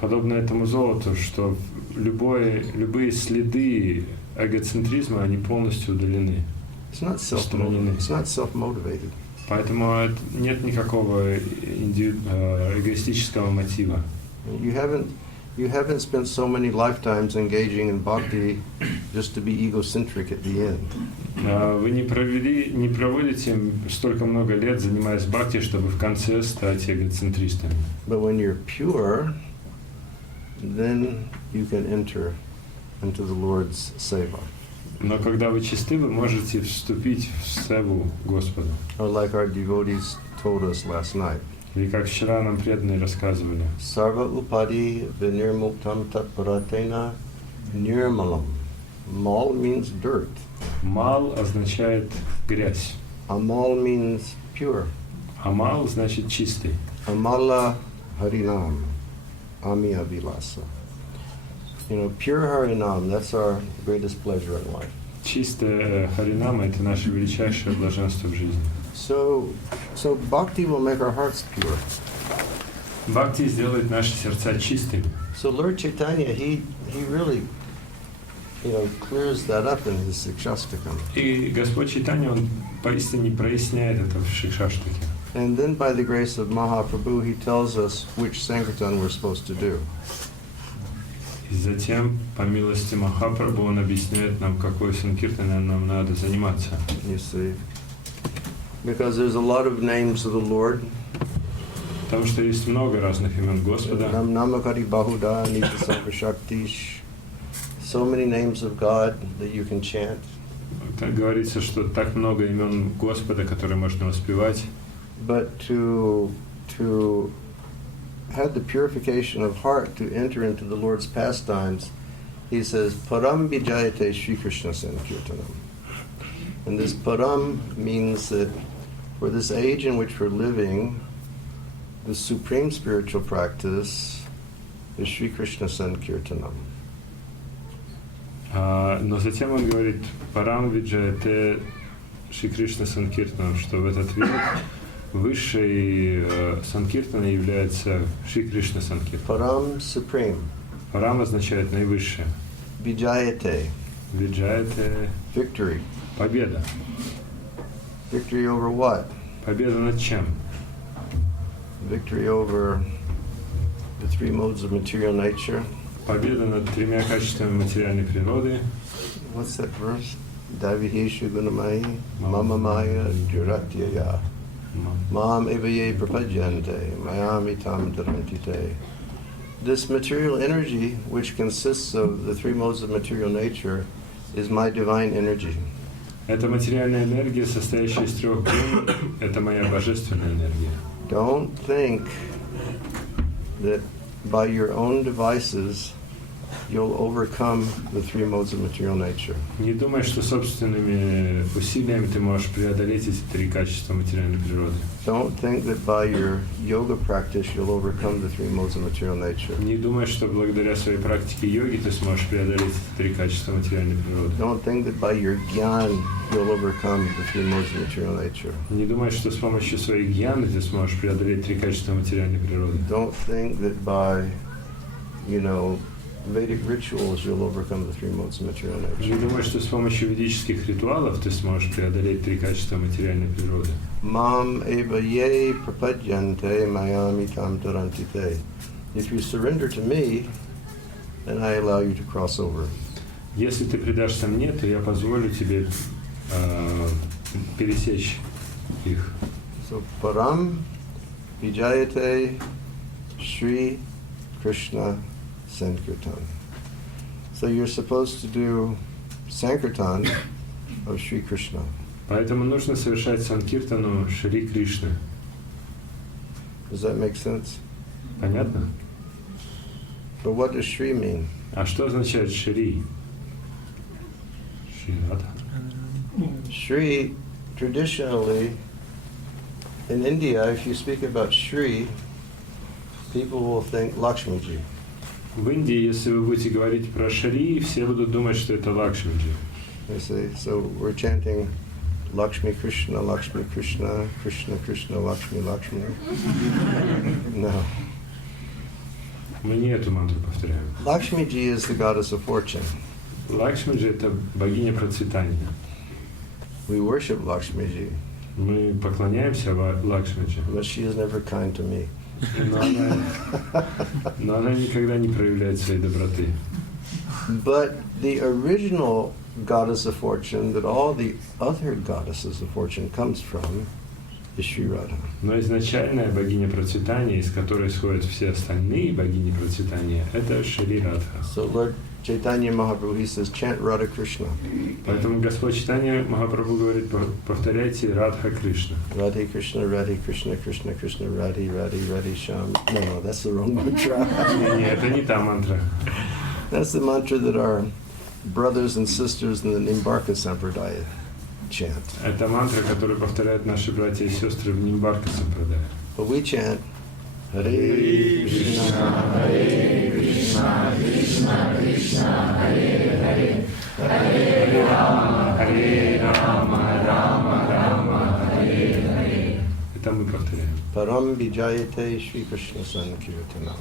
подобно этому золоту, что любые следы эгоцентризма, они полностью удалены. It's not self-motivated. Поэтому нет никакого эгоистического мотива. You haven't spent so many lifetimes engaging in bhakti just to be egocentric at the end. Вы не проводите столько много лет, занимаясь бхакти, чтобы в конце стать эгоцентристами. But when you're pure, then you can enter into the Lord's seva. Но когда вы чисты, вы можете вступить в севу Господу. Or like our devotees told us last night. И как вчера нам преданные рассказывали. Sarva upadi vinirmuktam tatparatena nirmalam. Mal means dirt. Мал означает грязь. Amal means pure. Амал значит чистый. Amala harinam. Ami avilasa. You know, pure harinam, that's our greatest pleasure in life. Чистая харинама – это наше величайшее блаженство в жизни. So bhakti will make our hearts pure. Бхакти сделает наши сердца чистыми. So Lord Chaitanya, he really, you know, clears that up in his Sikshastakam. И Господь Чайтанья, Он поистине проясняет это в Шикшаштаке. And then by the grace of Mahaprabhu, he tells us which Sankirtan we're supposed to do. И затем, по милости Махапрабху, Он объясняет нам, какой санкиртаном нам надо заниматься. You see, because there's a lot of names of the Lord. Потому что есть много разных имен Господа. Nam Namakari Bahuda Nita Sarvashaktish. So many names of God that you can chant. Так говорится, что так много имен Господа, которые можно воспевать. But to have the purification of heart to enter into the Lord's pastimes, he says, Param Vijayate Sri Krishna Sankirtanam. And this Param means that for this age in which we're living, the supreme spiritual practice is Sri Krishna Sankirtanam. Но затем он говорит, Парам Виджаяте Шри Кришна Санкиртанам, что в этот век высшей Санкиртана является Шри Кришна Санкиртана. Param supreme. Парам означает наивысшее. Vijayate. Виджая — это Victory. победа. Victory over what? Победа над чем? Victory over the three modes of material nature. Победа над тремя качествами материальной природы. What's that verse? Daviheshu gunamai mama maya juratyaya mam evaye prapajante mayami tam tarantite. This material energy, which consists of the three modes of material nature, is my divine energy. Это материальная энергия, состоящая из трех гун. Это моя божественная энергия. Don't think that by your own devices you'll overcome the three modes of material nature. Не думай, что собственными усилиями ты можешь преодолеть эти три качества материальной природы. Don't think that by your yoga practice you'll overcome the three modes of material nature. Не думай, что благодаря своей практике йоги ты сможешь преодолеть эти три качества материальной природы. Don't think that by your gyan you'll overcome the three modes of material nature. Не думай, что с помощью своей гьяны ты сможешь преодолеть три качества материальной природы. Don't think that by, Vedic rituals you'll overcome the three modes of material nature. Не думай, что с помощью ведических ритуалов ты сможешь преодолеть три качества материальной природы. Mam eva ye prapadyante mayami tam tarantite. If you surrender to me, then I allow you to cross over. Если ты предашься мне, то я позволю тебе пересечь их. So param vijayate Shri Krishna Sankirtan. So you're supposed to do Sankirtan of Shri Krishna. Поэтому нужно совершать санкиртану Шри Кришны. Does that make sense? Понятно? But what does Shri mean? А что означает Шри? Шри Радха. Shri, traditionally, in India, if you speak about Shri, people will think Lakshmiji. В Индии, если вы будете говорить про Шри, все будут думать, что это Лакшмиджи. You see, so we're chanting Lakshmi Krishna, Lakshmi Krishna, Krishna Krishna, Lakshmi Lakshmi. No. Мы не эту мантру повторяем. Lakshmiji is the goddess of fortune. Лакшмиджи — это богиня процветания. We worship Lakshmiji, Мы поклоняемся Лакшмиджи, but she is never kind to me. но она никогда не проявляет своей доброты. But the original goddess of fortune that all the other goddesses of fortune comes from is Shri Radha. Но изначальная богиня процветания, из которой исходят все остальные богини процветания, это Шри Радха. So Lord Chaitanya Mahaprabhu, he says, chant Radha Krishna. Поэтому Господь Чайтанья Махапрабху говорит, повторяйте Радха Кришна. Radhe Krishna, Radhe Krishna, Krishna Krishna, Radhe, Radhe, Radhe Sham. No, that's the wrong mantra. Не, это не та мантра. That's the mantra that our brothers and sisters in the Nimbarka Sampradaya chant. Это мантра, которую повторяют наши братья и сестры в Нимбарка Сампрадае. But we chant Hare Krishna, Hare Krishna, Krishna Krishna, Hare Hare, Hare Rama, Hare Rama, Rama Rama, Hare Hare. Это мы повторяем. Param Vijayate Shri Krishna Sankirtanam.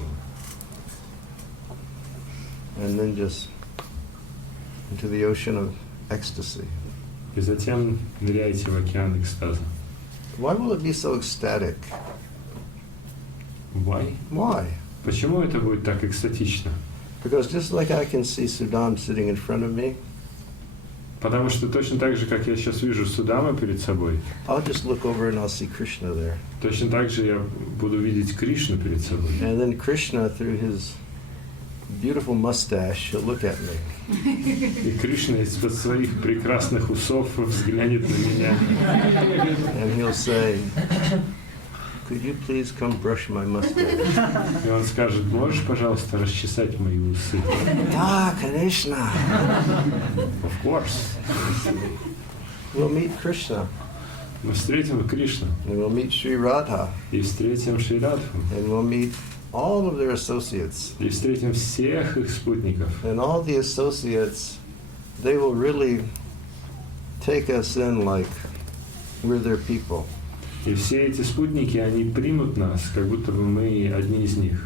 And then just into the ocean of ecstasy. И затем ныряйте в океан экстаза. Why will it be so ecstatic? Why? Why? Почему это будет так экстатично? Because just like I can see Sudam sitting in front of me, Потому что точно так же, как я сейчас вижу Судама перед собой, I'll just look over and I'll see Krishna there. точно так же я буду видеть Кришну перед собой. And then Krishna, through his beautiful mustache, he'll look at me. И Кришна из-под своих прекрасных усов взглянет на меня And he'll say, could you please come brush my mustache? и он скажет: можешь, пожалуйста, расчесать мои усы? Ah, Krishna. Of course. We'll meet Krishna. Мы встретим Кришну And we'll meet Sri Radha. и встретим Шри Радху, And we'll meet all of their associates. и встретим всех их спутников. And all the associates, they will really take us in like we're their people. И все эти спутники, они примут нас, как будто бы мы одни из них.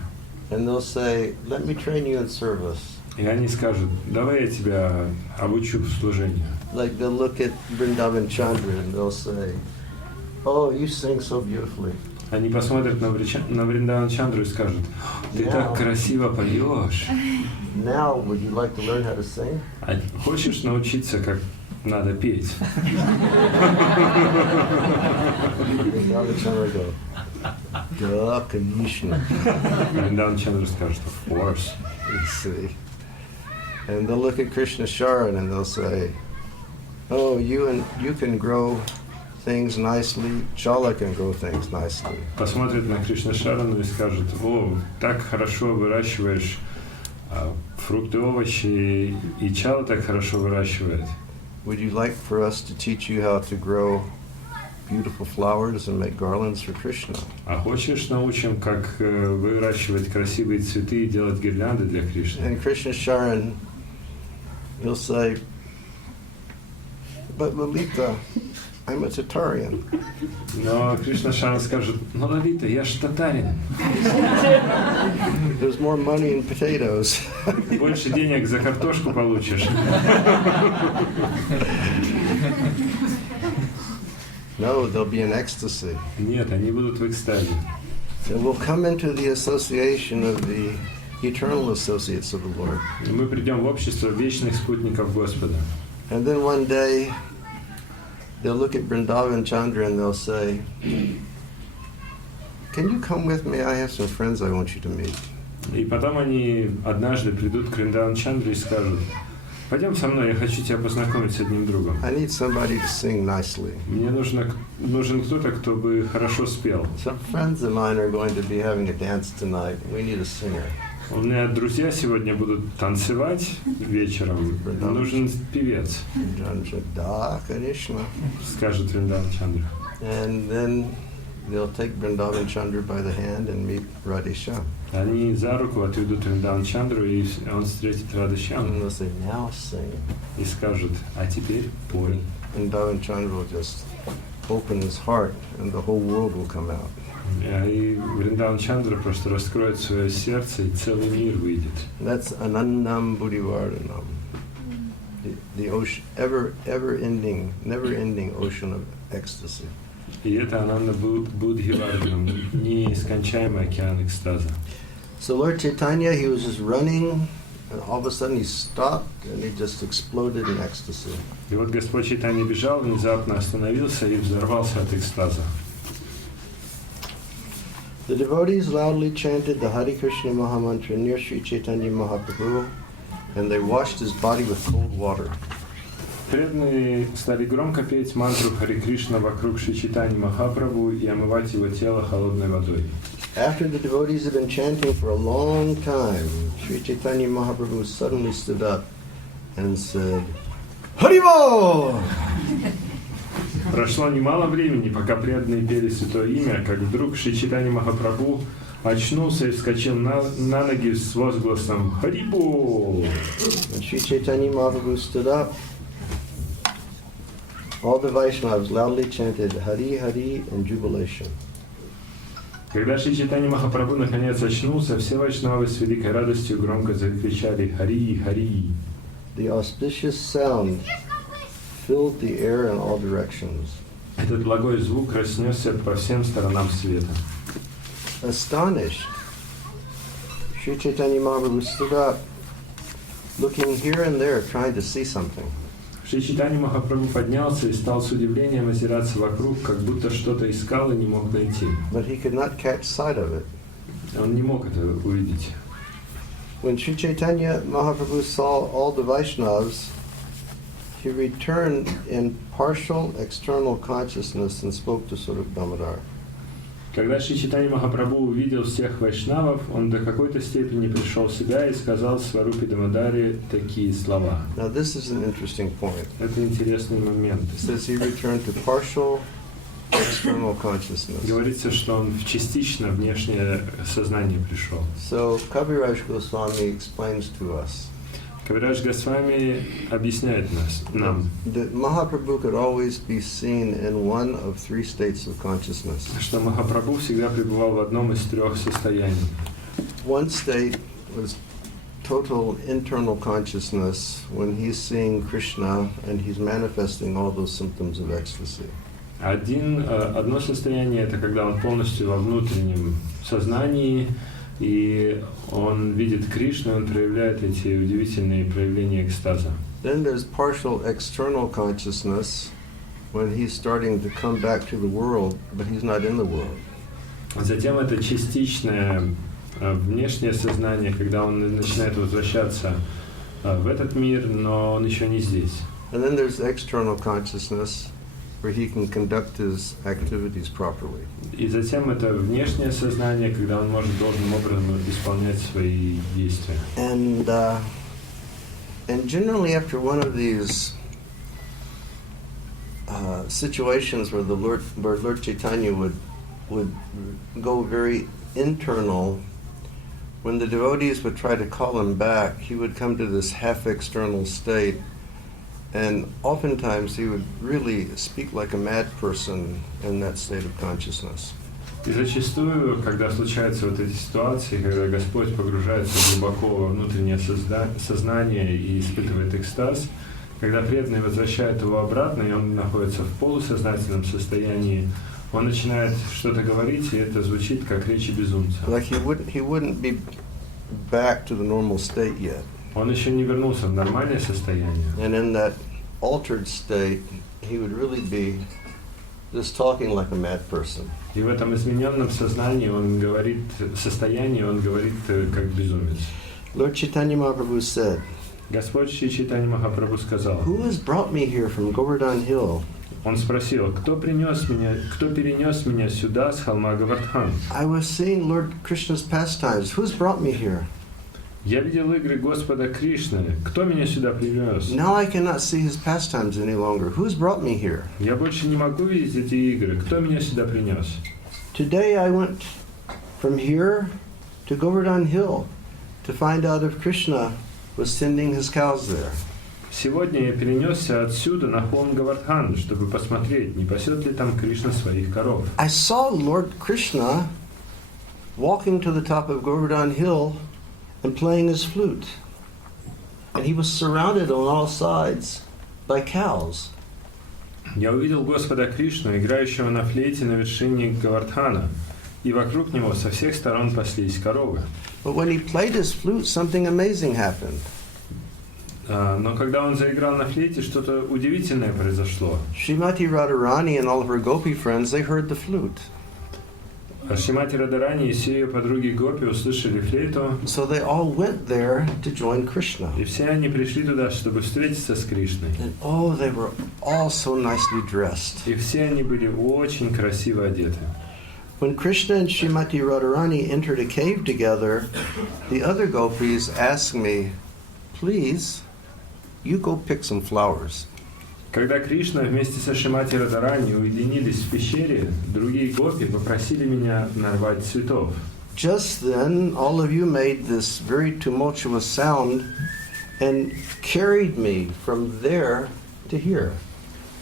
And they'll say, let me train you in service. И они скажут, давай я тебя обучу служению. Like they'll look at Vrindavan Chandra and they'll say, "Oh, you sing so beautifully." Они посмотрят на Вриндаван Чандру и скажут, ты так красиво поешь. Now, would you like to learn how to sing? А хочешь научиться, как надо петь? Vrindavan Chandra go, "Duh, Kanishna." Вриндаван Чандра скажет, of course. You see. And they'll look at Krishna Sharan and they'll say, "Oh, you can grow things nicely. Chala can grow things nicely." Посмотрят на Кришна Шарану и скажут, о, так хорошо выращиваешь фрукты, овощи, и Чала так хорошо выращивает. Would you like for us to teach you how to grow beautiful flowers and make garlands for Krishna? А хочешь научим, как выращивать красивые цветы и делать гирлянды для Кришны? And Krishna Sharan, he'll say, "But Lalita, I'm a Tatarian." Но Кришна Шаран скажет, ну, Лалита, я ж татарин. There's more money in potatoes. Больше денег за картошку получишь. No, they'll be in ecstasy. Нет, они будут в экстазе. And we'll come into the association of the eternal associates of the Lord. И мы придем в общество вечных спутников Господа. And then one day, they'll look at Vrindavan Chandra and they'll say, "Can you come with me? I have some friends I want you to meet." И потом они однажды придут к Вриндаван Чандре и скажут, пойдем со мной, я хочу тебя познакомить с одним другом. I need somebody to sing nicely. Мне нужен кто-то, кто бы хорошо спел. Some friends of mine are going to be having a dance tonight. We need a singer. У меня друзья сегодня будут танцевать вечером. Нужен певец, Da Krishna. скажет Вриндаван Чандра. And then they'll take Vrindavan Chandra by the hand and meet Radhishyam. Они за руку отведут Вриндаван Чандру, и он встретит And Радхишьяму they'll say, "Now sing." и скажут, а теперь пой. Vrindavan Chandra will just open his heart and the whole world will come out. И Вриндаван Чандра просто раскроет свое сердце, и целый мир выйдет. That's Anandam Buddhivardhanam. The ocean, ever-ending, never-ending ocean of ecstasy. И это Ананда Будхивардханам, нескончаемый океан экстаза. So Lord Chaitanya, he was just running, and all of a sudden he stopped, and he just exploded in ecstasy. И вот Господь Чайтанья бежал, внезапно остановился и взорвался от экстаза. The devotees loudly chanted the Hare Krishna Mahamantra near Sri Chaitanya Mahaprabhu, and they washed his body with cold water. Преданные стали громко петь мантру Харе Кришна вокруг Шри Чайтаньи Махапрабху и омывать его тело холодной водой. After the devotees had been chanting for a long time, Sri Chaitanya Mahaprabhu suddenly stood up and said, "Haribol!" Прошло немало времени, пока преданные пели Святое Имя, как вдруг Шри Чайтанья Махапрабху очнулся и вскочил на ноги с возгласом «Харибол!». When Sri Chaitanya Mahaprabhu stood up, all the Vaishnavas loudly chanted Hari Hari in jubilation. Когда Шри Чайтанья Махапрабху наконец очнулся, все вайшнавы с великой радостью громко закричали «Хари! Хари!». The auspicious sound filled the air in all directions. Этот благой звук разнесся по всем сторонам света. Astonished, Sri Chaitanya Mahaprabhu stood up, looking here and there, trying to see something. Шри Чайтанья Махапрабху поднялся и стал с удивлением озираться вокруг, как будто что-то искал и не мог найти. But he could not catch sight of it. Он не мог это увидеть. When Sri Chaitanya Mahaprabhu saw all the Vaishnavas, he returned in partial external consciousness and spoke to Swarup Damodar. Когда Шри Чайтанья Махапрабху увидел всех вайшнавов, он до какой-то степени пришел в себя и сказал Сварупе Дамодаре такие слова. Now this is an interesting point. Это интересный момент. It says he returned to partial external consciousness. Говорится, что он в частично внешнее сознание пришел. So Kaviraj Goswami explains to us Кавирадж Госвами объясняет нам, that Mahaprabhu could always be seen in one of three states of consciousness. что Махапрабху всегда пребывал в одном из трех состояний. One state was total internal consciousness when he's seeing Krishna and he's manifesting all those symptoms of ecstasy. Одно состояние — это когда он полностью во внутреннем сознании, и он видит Кришну, он проявляет эти удивительные проявления экстаза. Then there's partial external consciousness when he's starting to come back to the world, but he's not in the world. Затем это частичное внешнее сознание, когда он начинает возвращаться в этот мир, но он еще не здесь. And then there's external consciousness where he can conduct his activities properly. И затем это внешнее сознание, когда он может должным образом исполнять свои действия. And generally after one of these situations where Lord Chaitanya would go very internal, when the devotees would try to call him back, he would come to this half-external state, and oftentimes he would really speak like a mad person in that state of consciousness. И зачастую, когда случаются вот эти ситуации, когда Господь погружается глубоко во внутреннее сознание и испытывает экстаз, когда преданные возвращают его обратно, и он находится в полусознательном состоянии, он начинает что-то говорить, и это звучит как речи безумца. Like he wouldn't be back to the normal state yet. Он еще не вернулся в нормальное состояние. And in that altered state, he would really be just talking like a mad person. И в этом измененном сознании он говорит как безумец. Lord Chaitanya Mahaprabhu said, Господь Шри Чайтанья Махапрабху сказал, "Who has brought me here from Govardhan Hill? он спросил, кто перенес меня сюда с холма Говардхан? I was seeing Lord Krishna's pastimes. Who's brought me here? Я видел игры Господа Кришны. Кто меня сюда привез? Now I cannot see his pastimes any longer. Who's brought me here? Я больше не могу видеть эти игры. Кто меня сюда принес? Today I went from here to Govardhan Hill to find out if Krishna was tending his cows there. Сегодня я перенесся отсюда на холм Говардхан, чтобы посмотреть, не пасет ли там Кришна своих коров. I saw Lord Krishna walking to the top of Govardhan Hill and playing his flute. And he was surrounded on all sides by cows. Я увидел Господа Кришну, играющего на флейте на вершине Говардхана, и вокруг него со всех сторон паслись коровы. But when he played his flute, something amazing happened. Но когда он заиграл на флейте, что-то удивительное произошло. Srimati Radharani and all of her gopi friends, they heard the flute. Шримати Радарани и все ее подруги Гопи услышали флейту, So they all went there to join Krishna. и все они пришли туда, чтобы встретиться с Кришной. And oh, they were all so nicely dressed. И все они были очень красиво одеты. When Krishna and Srimati Radharani entered a cave together, the other gopis asked me, "Please, you go pick some flowers." Когда Кришна вместе со Шримати Радарани уединились в пещере, другие гопи попросили меня нарвать цветов. Just then, all of you made this very tumultuous sound and carried me from there to here.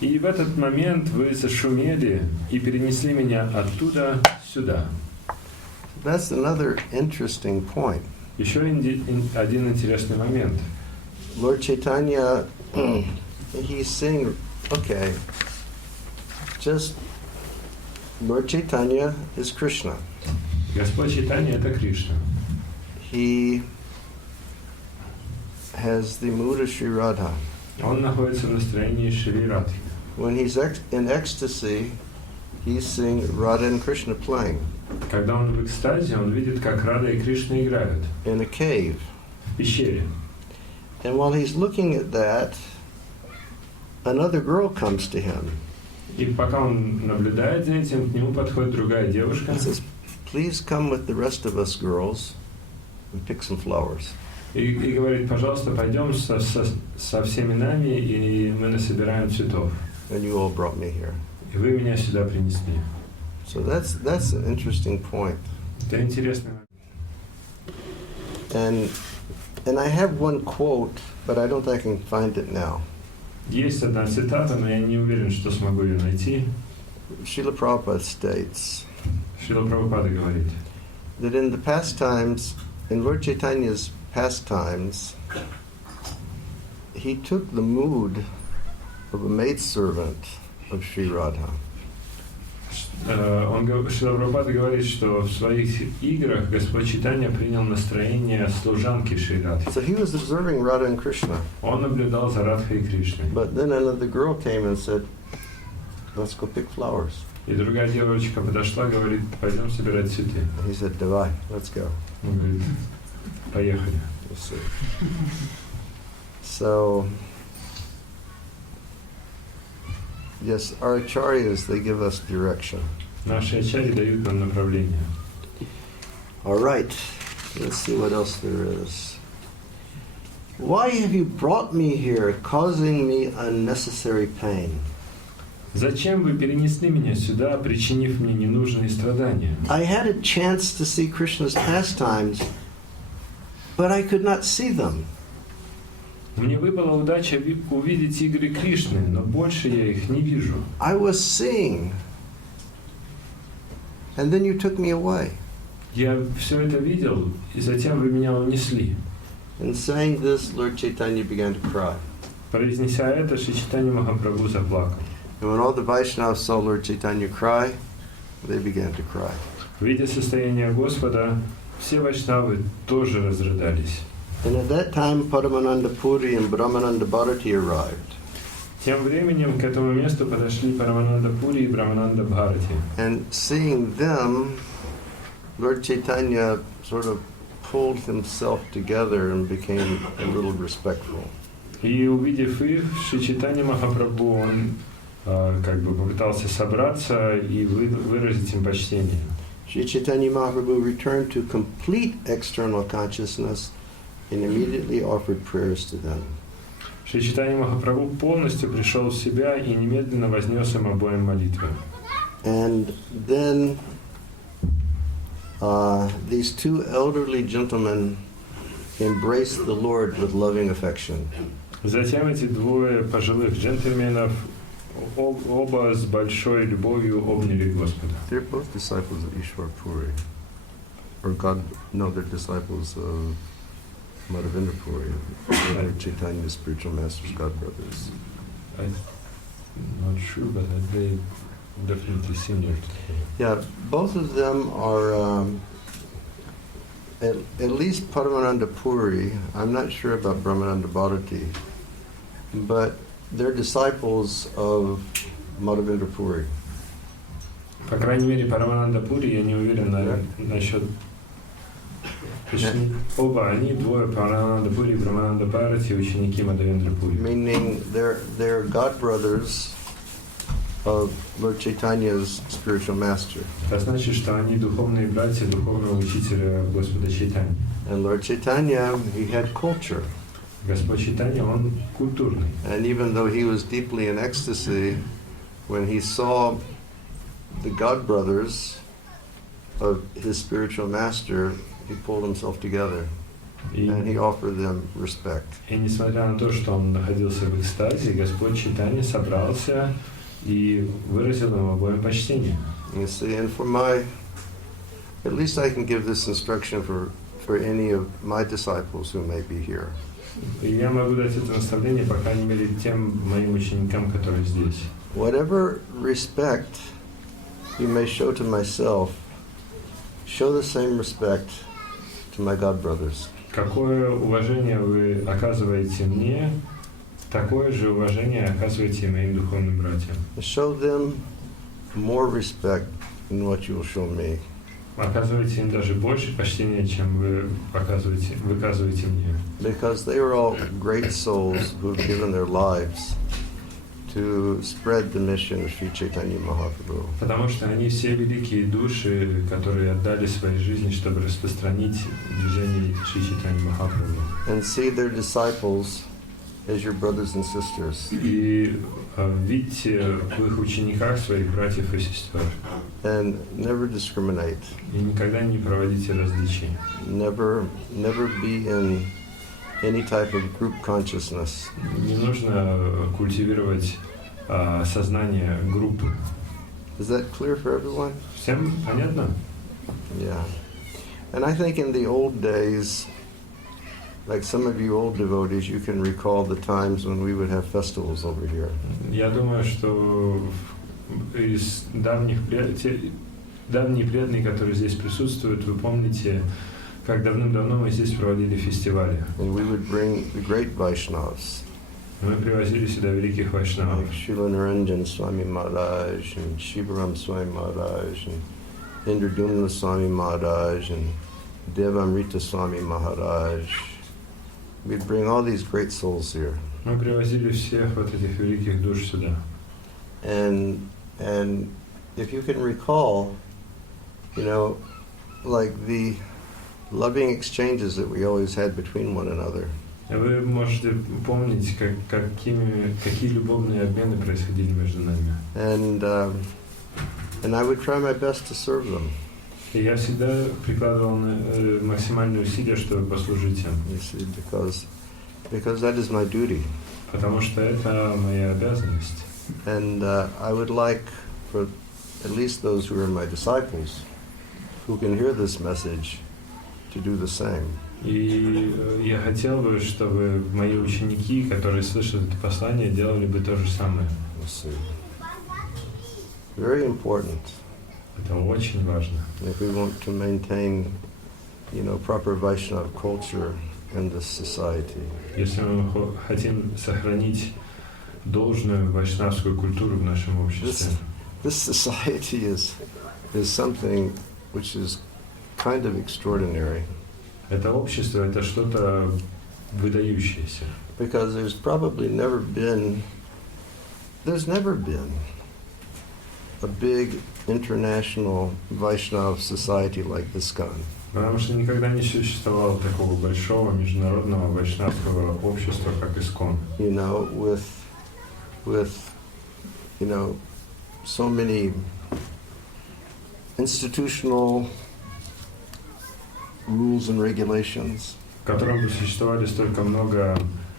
И в этот момент вы зашумели и перенесли меня оттуда сюда. That's another interesting point. Еще один интересный момент. Lord Chaitanya, he's saying, okay, just Lord Chaitanya is Krishna. Господь Чайтанья — это Кришна. He has the mood of Sri Radha. Он находится в настроении Шри Радхи. When he's in ecstasy, he's seeing Radha and Krishna playing Когда он в экстазе, он видит, как Рада и Кришна играют in a cave. в пещере. And while he's looking at that, another girl comes to him И пока он наблюдает за этим, к нему подходит другая девушка and says, "Please come with the rest of us girls and pick some flowers." и говорит, пожалуйста, пойдем со всеми нами, и мы насобираем цветов. And you all brought me here. И вы меня сюда принесли. So that's an interesting point. Это интересно. And I have one quote, but I don't think I can find it now. Есть одна цитата, но я не уверен, что смогу ее найти. Srila Prabhupada states Шрила Прабхупада говорит, that in the past times, in Lord Chaitanya's pastimes, he took the mood of a maidservant of Sri Radha. Шрила Прабхупада говорит, что в своих играх Господь Чайтанья принял настроение служанки Шри Радхи. So he was observing Radha and Krishna. Он наблюдал за Радхой и Кришной. But then another girl came and said, let's go pick flowers. И другая девочка подошла, говорит, пойдем собирать цветы. He said, давай, let's go. Он говорит, поехали. Let's see. So, yes, our acharyas, they give us direction. Наши ачари дают нам направление. All right, let's see what else there is. Why have you brought me here, causing me unnecessary pain? Зачем вы перенесли меня сюда, причинив мне ненужные страдания? I had a chance to see Krishna's pastimes, but I could not see them. Мне выпала удача увидеть игры Кришны, но больше я их не вижу. I was seeing, and then you took me away. Я все это видел, и затем вы меня унесли. In saying this, Lord Chaitanya began to cry. Произнеся это, Шри Чайтанья Махапрабху заплакал. And when all the Vaishnavas saw Lord Chaitanya cry, they began to cry. Видя состояние Господа, все вайшнавы тоже разрыдались. And at that time, Paramananda Puri and Brahmananda Bharati arrived. Тем временем к этому месту подошли Парамананда Пури и Брамананда Бхарати. And seeing them, Lord Chaitanya sort of pulled himself together and became a little respectful. И увидев их, Шри Чайтанья Махапрабху, он как бы попытался собраться и выразить им почтение. Shri Chaitanya Mahaprabhu returned to complete external consciousness and immediately offered prayers to them. Шри Чайтанья Махапрабху полностью пришел в себя и немедленно вознес им обоим молитвы. And then these two elderly gentlemen embraced the Lord with loving affection. Затем эти двое пожилых джентльменов оба с большой любовью обняли Господа. They're both disciples of Ishwar Puri. Or God, no, they're disciples of Madhavendra Puri. They're Chaitanya's spiritual masters, godbrothers. I'm not sure, but they definitely similar to him. Yeah, both of them are at least Paramananda Puri. I'm not sure about Brahmananda Bharati, but they're disciples of Madhavendra Puri. По крайней мере, Парамананда Пури, я не уверен насчет... Оба они, двое, Парамананда Пури и Брамананда Бхарати, ученики Мадхавендра Пури. Meaning they're godbrothers of Lord Chaitanya's spiritual master. Это значит, что они духовные братья духовного учителя Господа Чайтаньи. And Lord Chaitanya, he had culture. Господь Чайтанья, он культурный. And even though he was deeply in ecstasy, when he saw the godbrothers of his spiritual master, he pulled himself together and he offered them respect. И несмотря на то, что он находился в экстазе, Господь Чайтанья собрался и выразил им обоим почтение. You see, and for at least I can give this instruction for any of my disciples who may be here. И я могу дать это наставление, по крайней мере, тем моим ученикам, которые здесь. Whatever respect you may show to myself, show the same respect to my godbrothers. Какое уважение вы оказываете мне, такое же уважение оказываете моим духовным братьям. Show them more respect than what you will show me. Оказывайте им даже больше почтения, чем вы выказываете мне. Because they are all great souls who have given their lives to spread the mission of Sri Chaitanya Mahaprabhu. Потому что они все великие души, которые отдали свои жизни, чтобы распространить движение Шри Чайтаньи Махапрабху. And see their disciples as your brothers and sisters. И видите в их учениках своих братьев и сестер. And never discriminate. И никогда не проводите различий. Never be in any type of group consciousness. Не нужно культивировать сознание группы. Is that clear for everyone? Всем понятно? Yeah. And I think in the old days, like some of you old devotees, you can recall the times when we would have festivals over here. Я думаю, что из давние преданные, которые здесь присутствуют, вы помните, как давным-давно мы здесь проводили фестивали. And we would bring the great Vaishnavas. Мы привозили сюда великих вайшнавов. Like Srila Niranjan Swami Maharaj and Shivaram Swami Maharaj and Indradumna Swami Maharaj and Devamrita Swami Maharaj. We'd bring all these great souls here. Мы привозили всех вот этих великих душ сюда. And if you can recall, like the loving exchanges that we always had between one another. Вы можете помнить, какие любовные обмены происходили между нами. And I would try my best to serve them. И я всегда прикладывал максимальные усилия, чтобы послужить им. You see, because that is my duty. Потому что это моя обязанность. And I would like for at least those who are my disciples, who can hear this message, to do the same. И я хотел бы, чтобы мои ученики, которые слышат это послание, делали бы то же самое. Very important. Это очень важно. If we want to maintain, proper Vaishnava culture in this society. Если мы хотим сохранить должную вайшнавскую культуру в нашем обществе. This society is something which is kind of extraordinary. Это общество, это что-то выдающееся. Because there's never been a big international Vaishnava society like ISKCON. Потому что никогда не существовало такого большого международного вайшнавского общества, как ISKCON. With so many institutional rules and regulations. В котором бы существовали столько много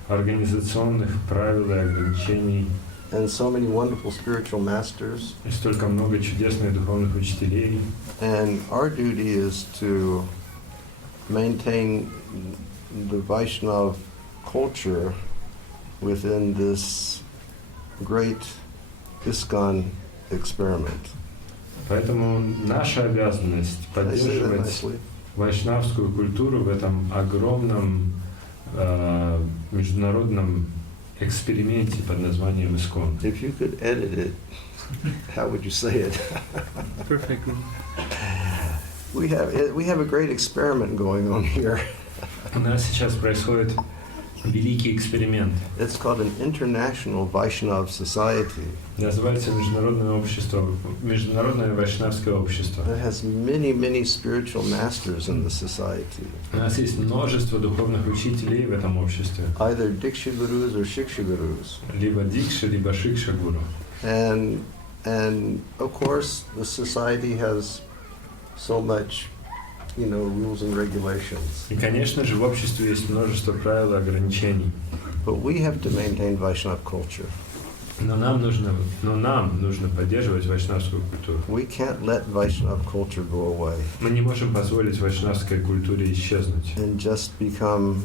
организационных правил и ограничений. And so many wonderful spiritual masters. И столько много чудесных духовных учителей. And our duty is to maintain the Vaishnava culture within this great ISKCON experiment. Поэтому наша обязанность поддерживать вайшнавскую культуру в этом огромном международном эксперименте под названием ISKCON. If you could edit it, how would you say it? Perfectly. We have a great experiment going on here. У нас сейчас происходит великий эксперимент. It's called an International Vaishnava Society. Называется Международное вайшнавское общество. It has many spiritual masters in the society. У нас есть множество духовных учителей в этом обществе. Either Diksha Gurus or Shiksha Gurus. Либо Дикша, либо Шикша Гуру. And of course the society has so much, rules and regulations. И, конечно же, в обществе есть множество правил и ограничений. But we have to maintain Vaishnava culture. Но нам нужно поддерживать вайшнавскую культуру. We can't let Vaishnava culture go away. Мы не можем позволить вайшнавской культуре исчезнуть. And just become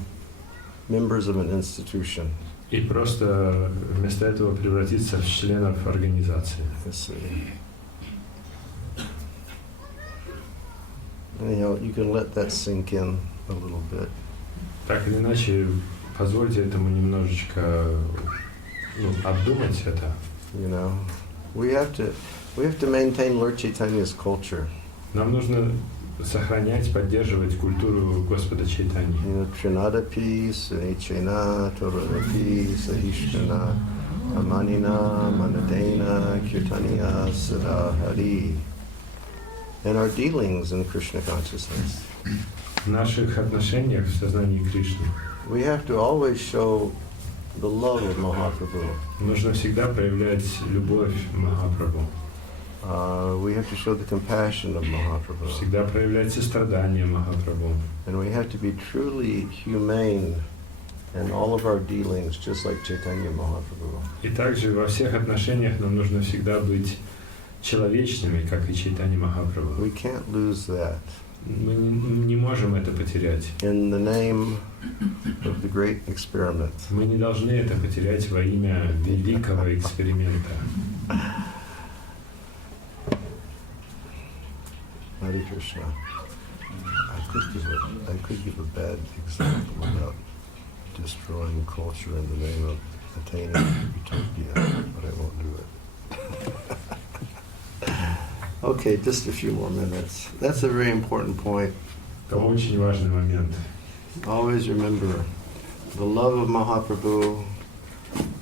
members of an institution. И просто вместо этого превратиться в членов организации. Anyhow, you can let that sink in a little bit. Так или иначе, позвольте этому немножечко обдумать это. We have to maintain Lord Chaitanya's culture. Нам нужно сохранять, поддерживать культуру Господа Чайтаньи. Trinadapi, Sanichena, Toradapi, Sahishkana, Amanina, Manadena, Kirtaniya, Sada Hari. In our dealings in Krishna consciousness. В наших отношениях в сознании Кришны. We have to always show the love of Mahaprabhu. Нужно всегда проявлять любовь Махапрабху. We have to show the compassion of Mahaprabhu. Всегда проявлять сострадание Махапрабху. And we have to be truly humane in all of our dealings, just like Chaitanya Mahaprabhu. И также во всех отношениях нам нужно всегда быть человечными, как и Чайтанья Махапрабху. We can't lose that Мы не можем это потерять. in the name of the great experiment. Мы не должны это потерять во имя великого эксперимента. Hare Krishna. I could give a bad example about destroying culture in the name of attaining utopia, but I won't do it. Okay, just a few more minutes. That's a very important point. Это очень важный момент. Always remember the love of Mahaprabhu,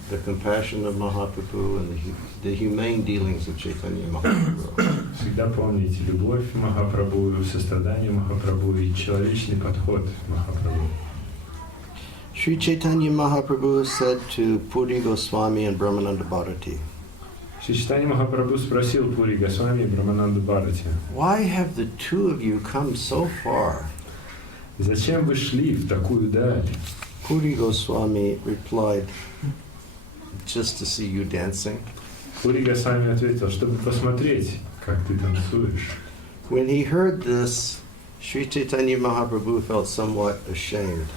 the compassion of Mahaprabhu, and the humane dealings of Chaitanya Mahaprabhu. Всегда помните любовь Махапрабху, сострадание Махапрабху и человечный подход Махапрабху. Sri Chaitanya Mahaprabhu said to Puri Goswami and Brahmananda Bharati, Шри Чайтанья Махапрабху спросил Пури Госвами и Брамананду Бхарати: why have the two of you come so far? зачем вы шли в такую даль? Puri Goswami replied, just to see you dancing. Пури Госвами ответил, чтобы посмотреть, как ты танцуешь. When he heard this, Sri Chaitanya Mahaprabhu felt somewhat ashamed.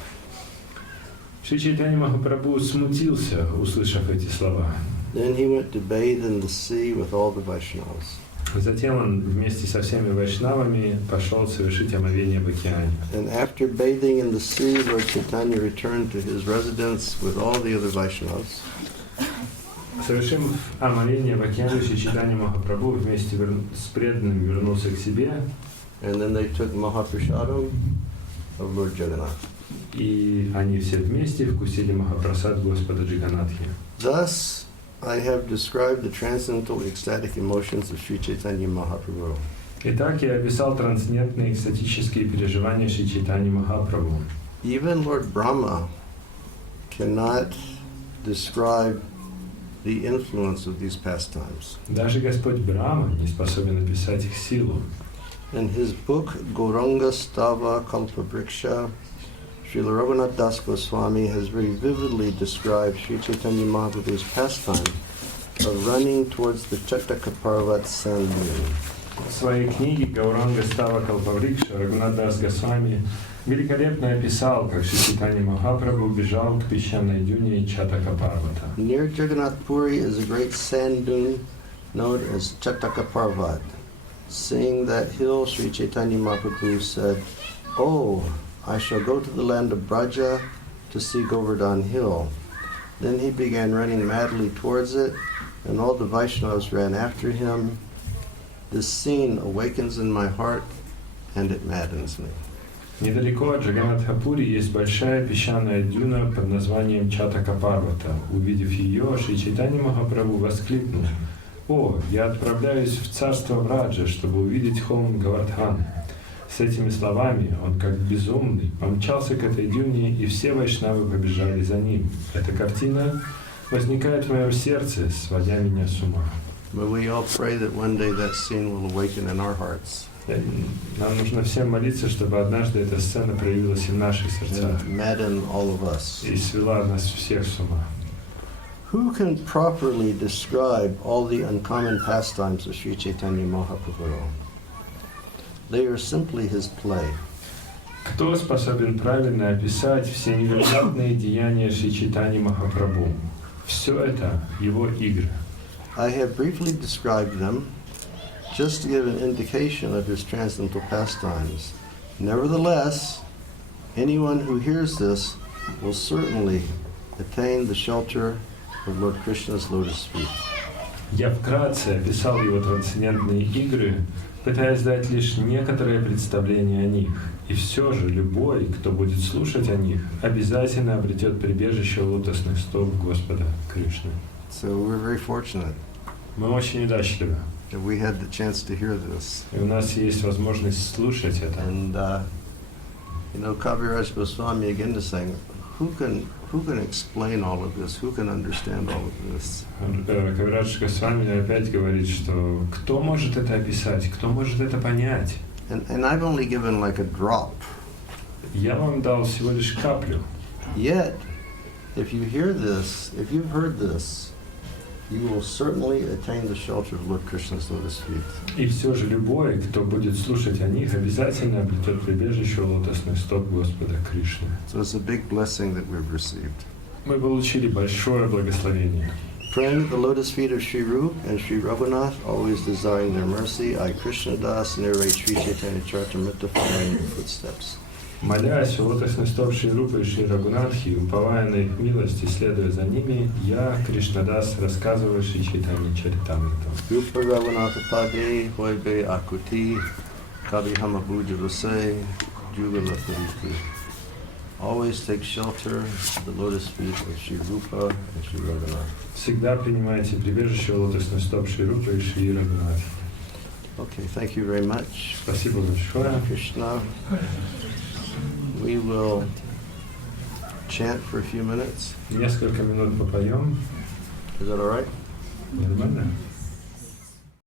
Шри Чайтанья Махапрабху смутился, услышав эти слова. Then he went to bathe in the sea with all the Vaishnavas. Затем он вместе со всеми вайшнавами пошел совершить омовение в океане. And after bathing in the sea, Lord Chaitanya returned to his residence with all the other Vaishnavas. Совершив омовение в океане, Шри Чайтанья Махапрабху вместе с преданными вернулся к себе. And then they took Mahaprasadam of Lord Jagannath. И они все вместе вкусили Махапрасад Господа Джаганатхи. Thus, I have described the transcendental ecstatic emotions of Sri Chaitanya Mahaprabhu. Итак, я описал трансцендентные экстатические переживания Шри Чайтаньи Махапрабху. Even Lord Brahma cannot describe the influence of these pastimes. Даже Господь Брахма не способен описать их силу. In his book Gauranga Stava Kalpabriksha, Srila Raghunath Das Goswami has very vividly described Sri Chaitanya Mahaprabhu's pastime of running towards the Chattakaparvat sand dune. В своей книге «Гауранга Става Калпаврикша» Рагунат Дас Госвами великолепно описал, как Шри Чайтанья Махапрабху бежал к песчаной дюне Чаттакапарвата. Near Jagannath Puri is a great sand dune known as Chattakaparvat. Seeing that hill, Sri Chaitanya Mahaprabhu said, "Oh, I shall go to the land of Braja to see Govardhan Hill." Then he began running madly towards it, and all the Vaishnavas ran after him. This scene awakens in my heart, and it maddens me. Недалеко от Джаганатхапури есть большая песчаная дюна под названием Чаттакапарвата. Увидев ее, Шри Чайтанья Махапрабху воскликнул: «О, я отправляюсь в царство Враджа, чтобы увидеть холм Говардхан». С этими словами он, как безумный, помчался к этой дюне, и все вайшнавы побежали за ним. Эта картина возникает в моем сердце, сводя меня с ума. But we all pray that one day that scene will awaken in our hearts. Нам нужно всем молиться, чтобы однажды эта сцена проявилась и в наших сердцах And madden all of us. и свела нас всех с ума. Who can properly describe all the uncommon pastimes of Sri Chaitanya Mahaprabhu? They are simply his play. Кто способен правильно описать все невероятные деяния Шри Чайтаньи Махапрабху? Все это его игры. I have briefly described them, just to give an indication of his transcendental pastimes. Nevertheless, anyone who hears this will certainly attain the shelter of Lord Krishna's lotus feet. Я вкратце описал его трансцендентные игры, пытаясь дать лишь некоторое представление о них. И все же любой, кто будет слушать о них, обязательно обретет прибежище у лотосных стоп Господа Кришны. So we're very fortunate Мы очень удачливы, that we had the chance to hear this. и у нас есть возможность слушать это. And Kaviraj Goswami again is saying, who can explain all of this? Who can understand all of this? Кавирадж Госвами опять говорит, что кто может это описать, кто может это понять? And I've only given like a drop. Я вам дал всего лишь каплю. Yet, if you hear this, if you've heard this, you will certainly attain the shelter of Lord Krishna's lotus feet. И все же любой, кто будет слушать о них, обязательно обретет прибежище у лотосных стоп Господа Кришны. So it's a big blessing that we've received. Мы получили большое благословение. Praying at the lotus feet of Sri Rup and Sri Raghunath, always desiring their mercy, I, Krishna Das, narrate Sri Chaitanya Charitamrita following their footsteps. Молясь у лотосных стоп Шри Рупы и Шри Рагунатхи, уповая на их милость и следуя за ними, я, Кришнадас, рассказываю Шри Чайтанья Чаритамриту. Rupa Raghunath Pade, Hoibe Akuti, Kabihama Puja Vase, Jugala Puriti. Always take shelter at the lotus feet of Sri Rupa and Sri Raghunath. Всегда принимайте прибежище у лотосных стоп Шри Рупы и Шри Рагунатхи. Okay, thank you very much. Спасибо большое. Krishna. We will chant for a few minutes. Несколько минут попоем. Is that all right? Нормально?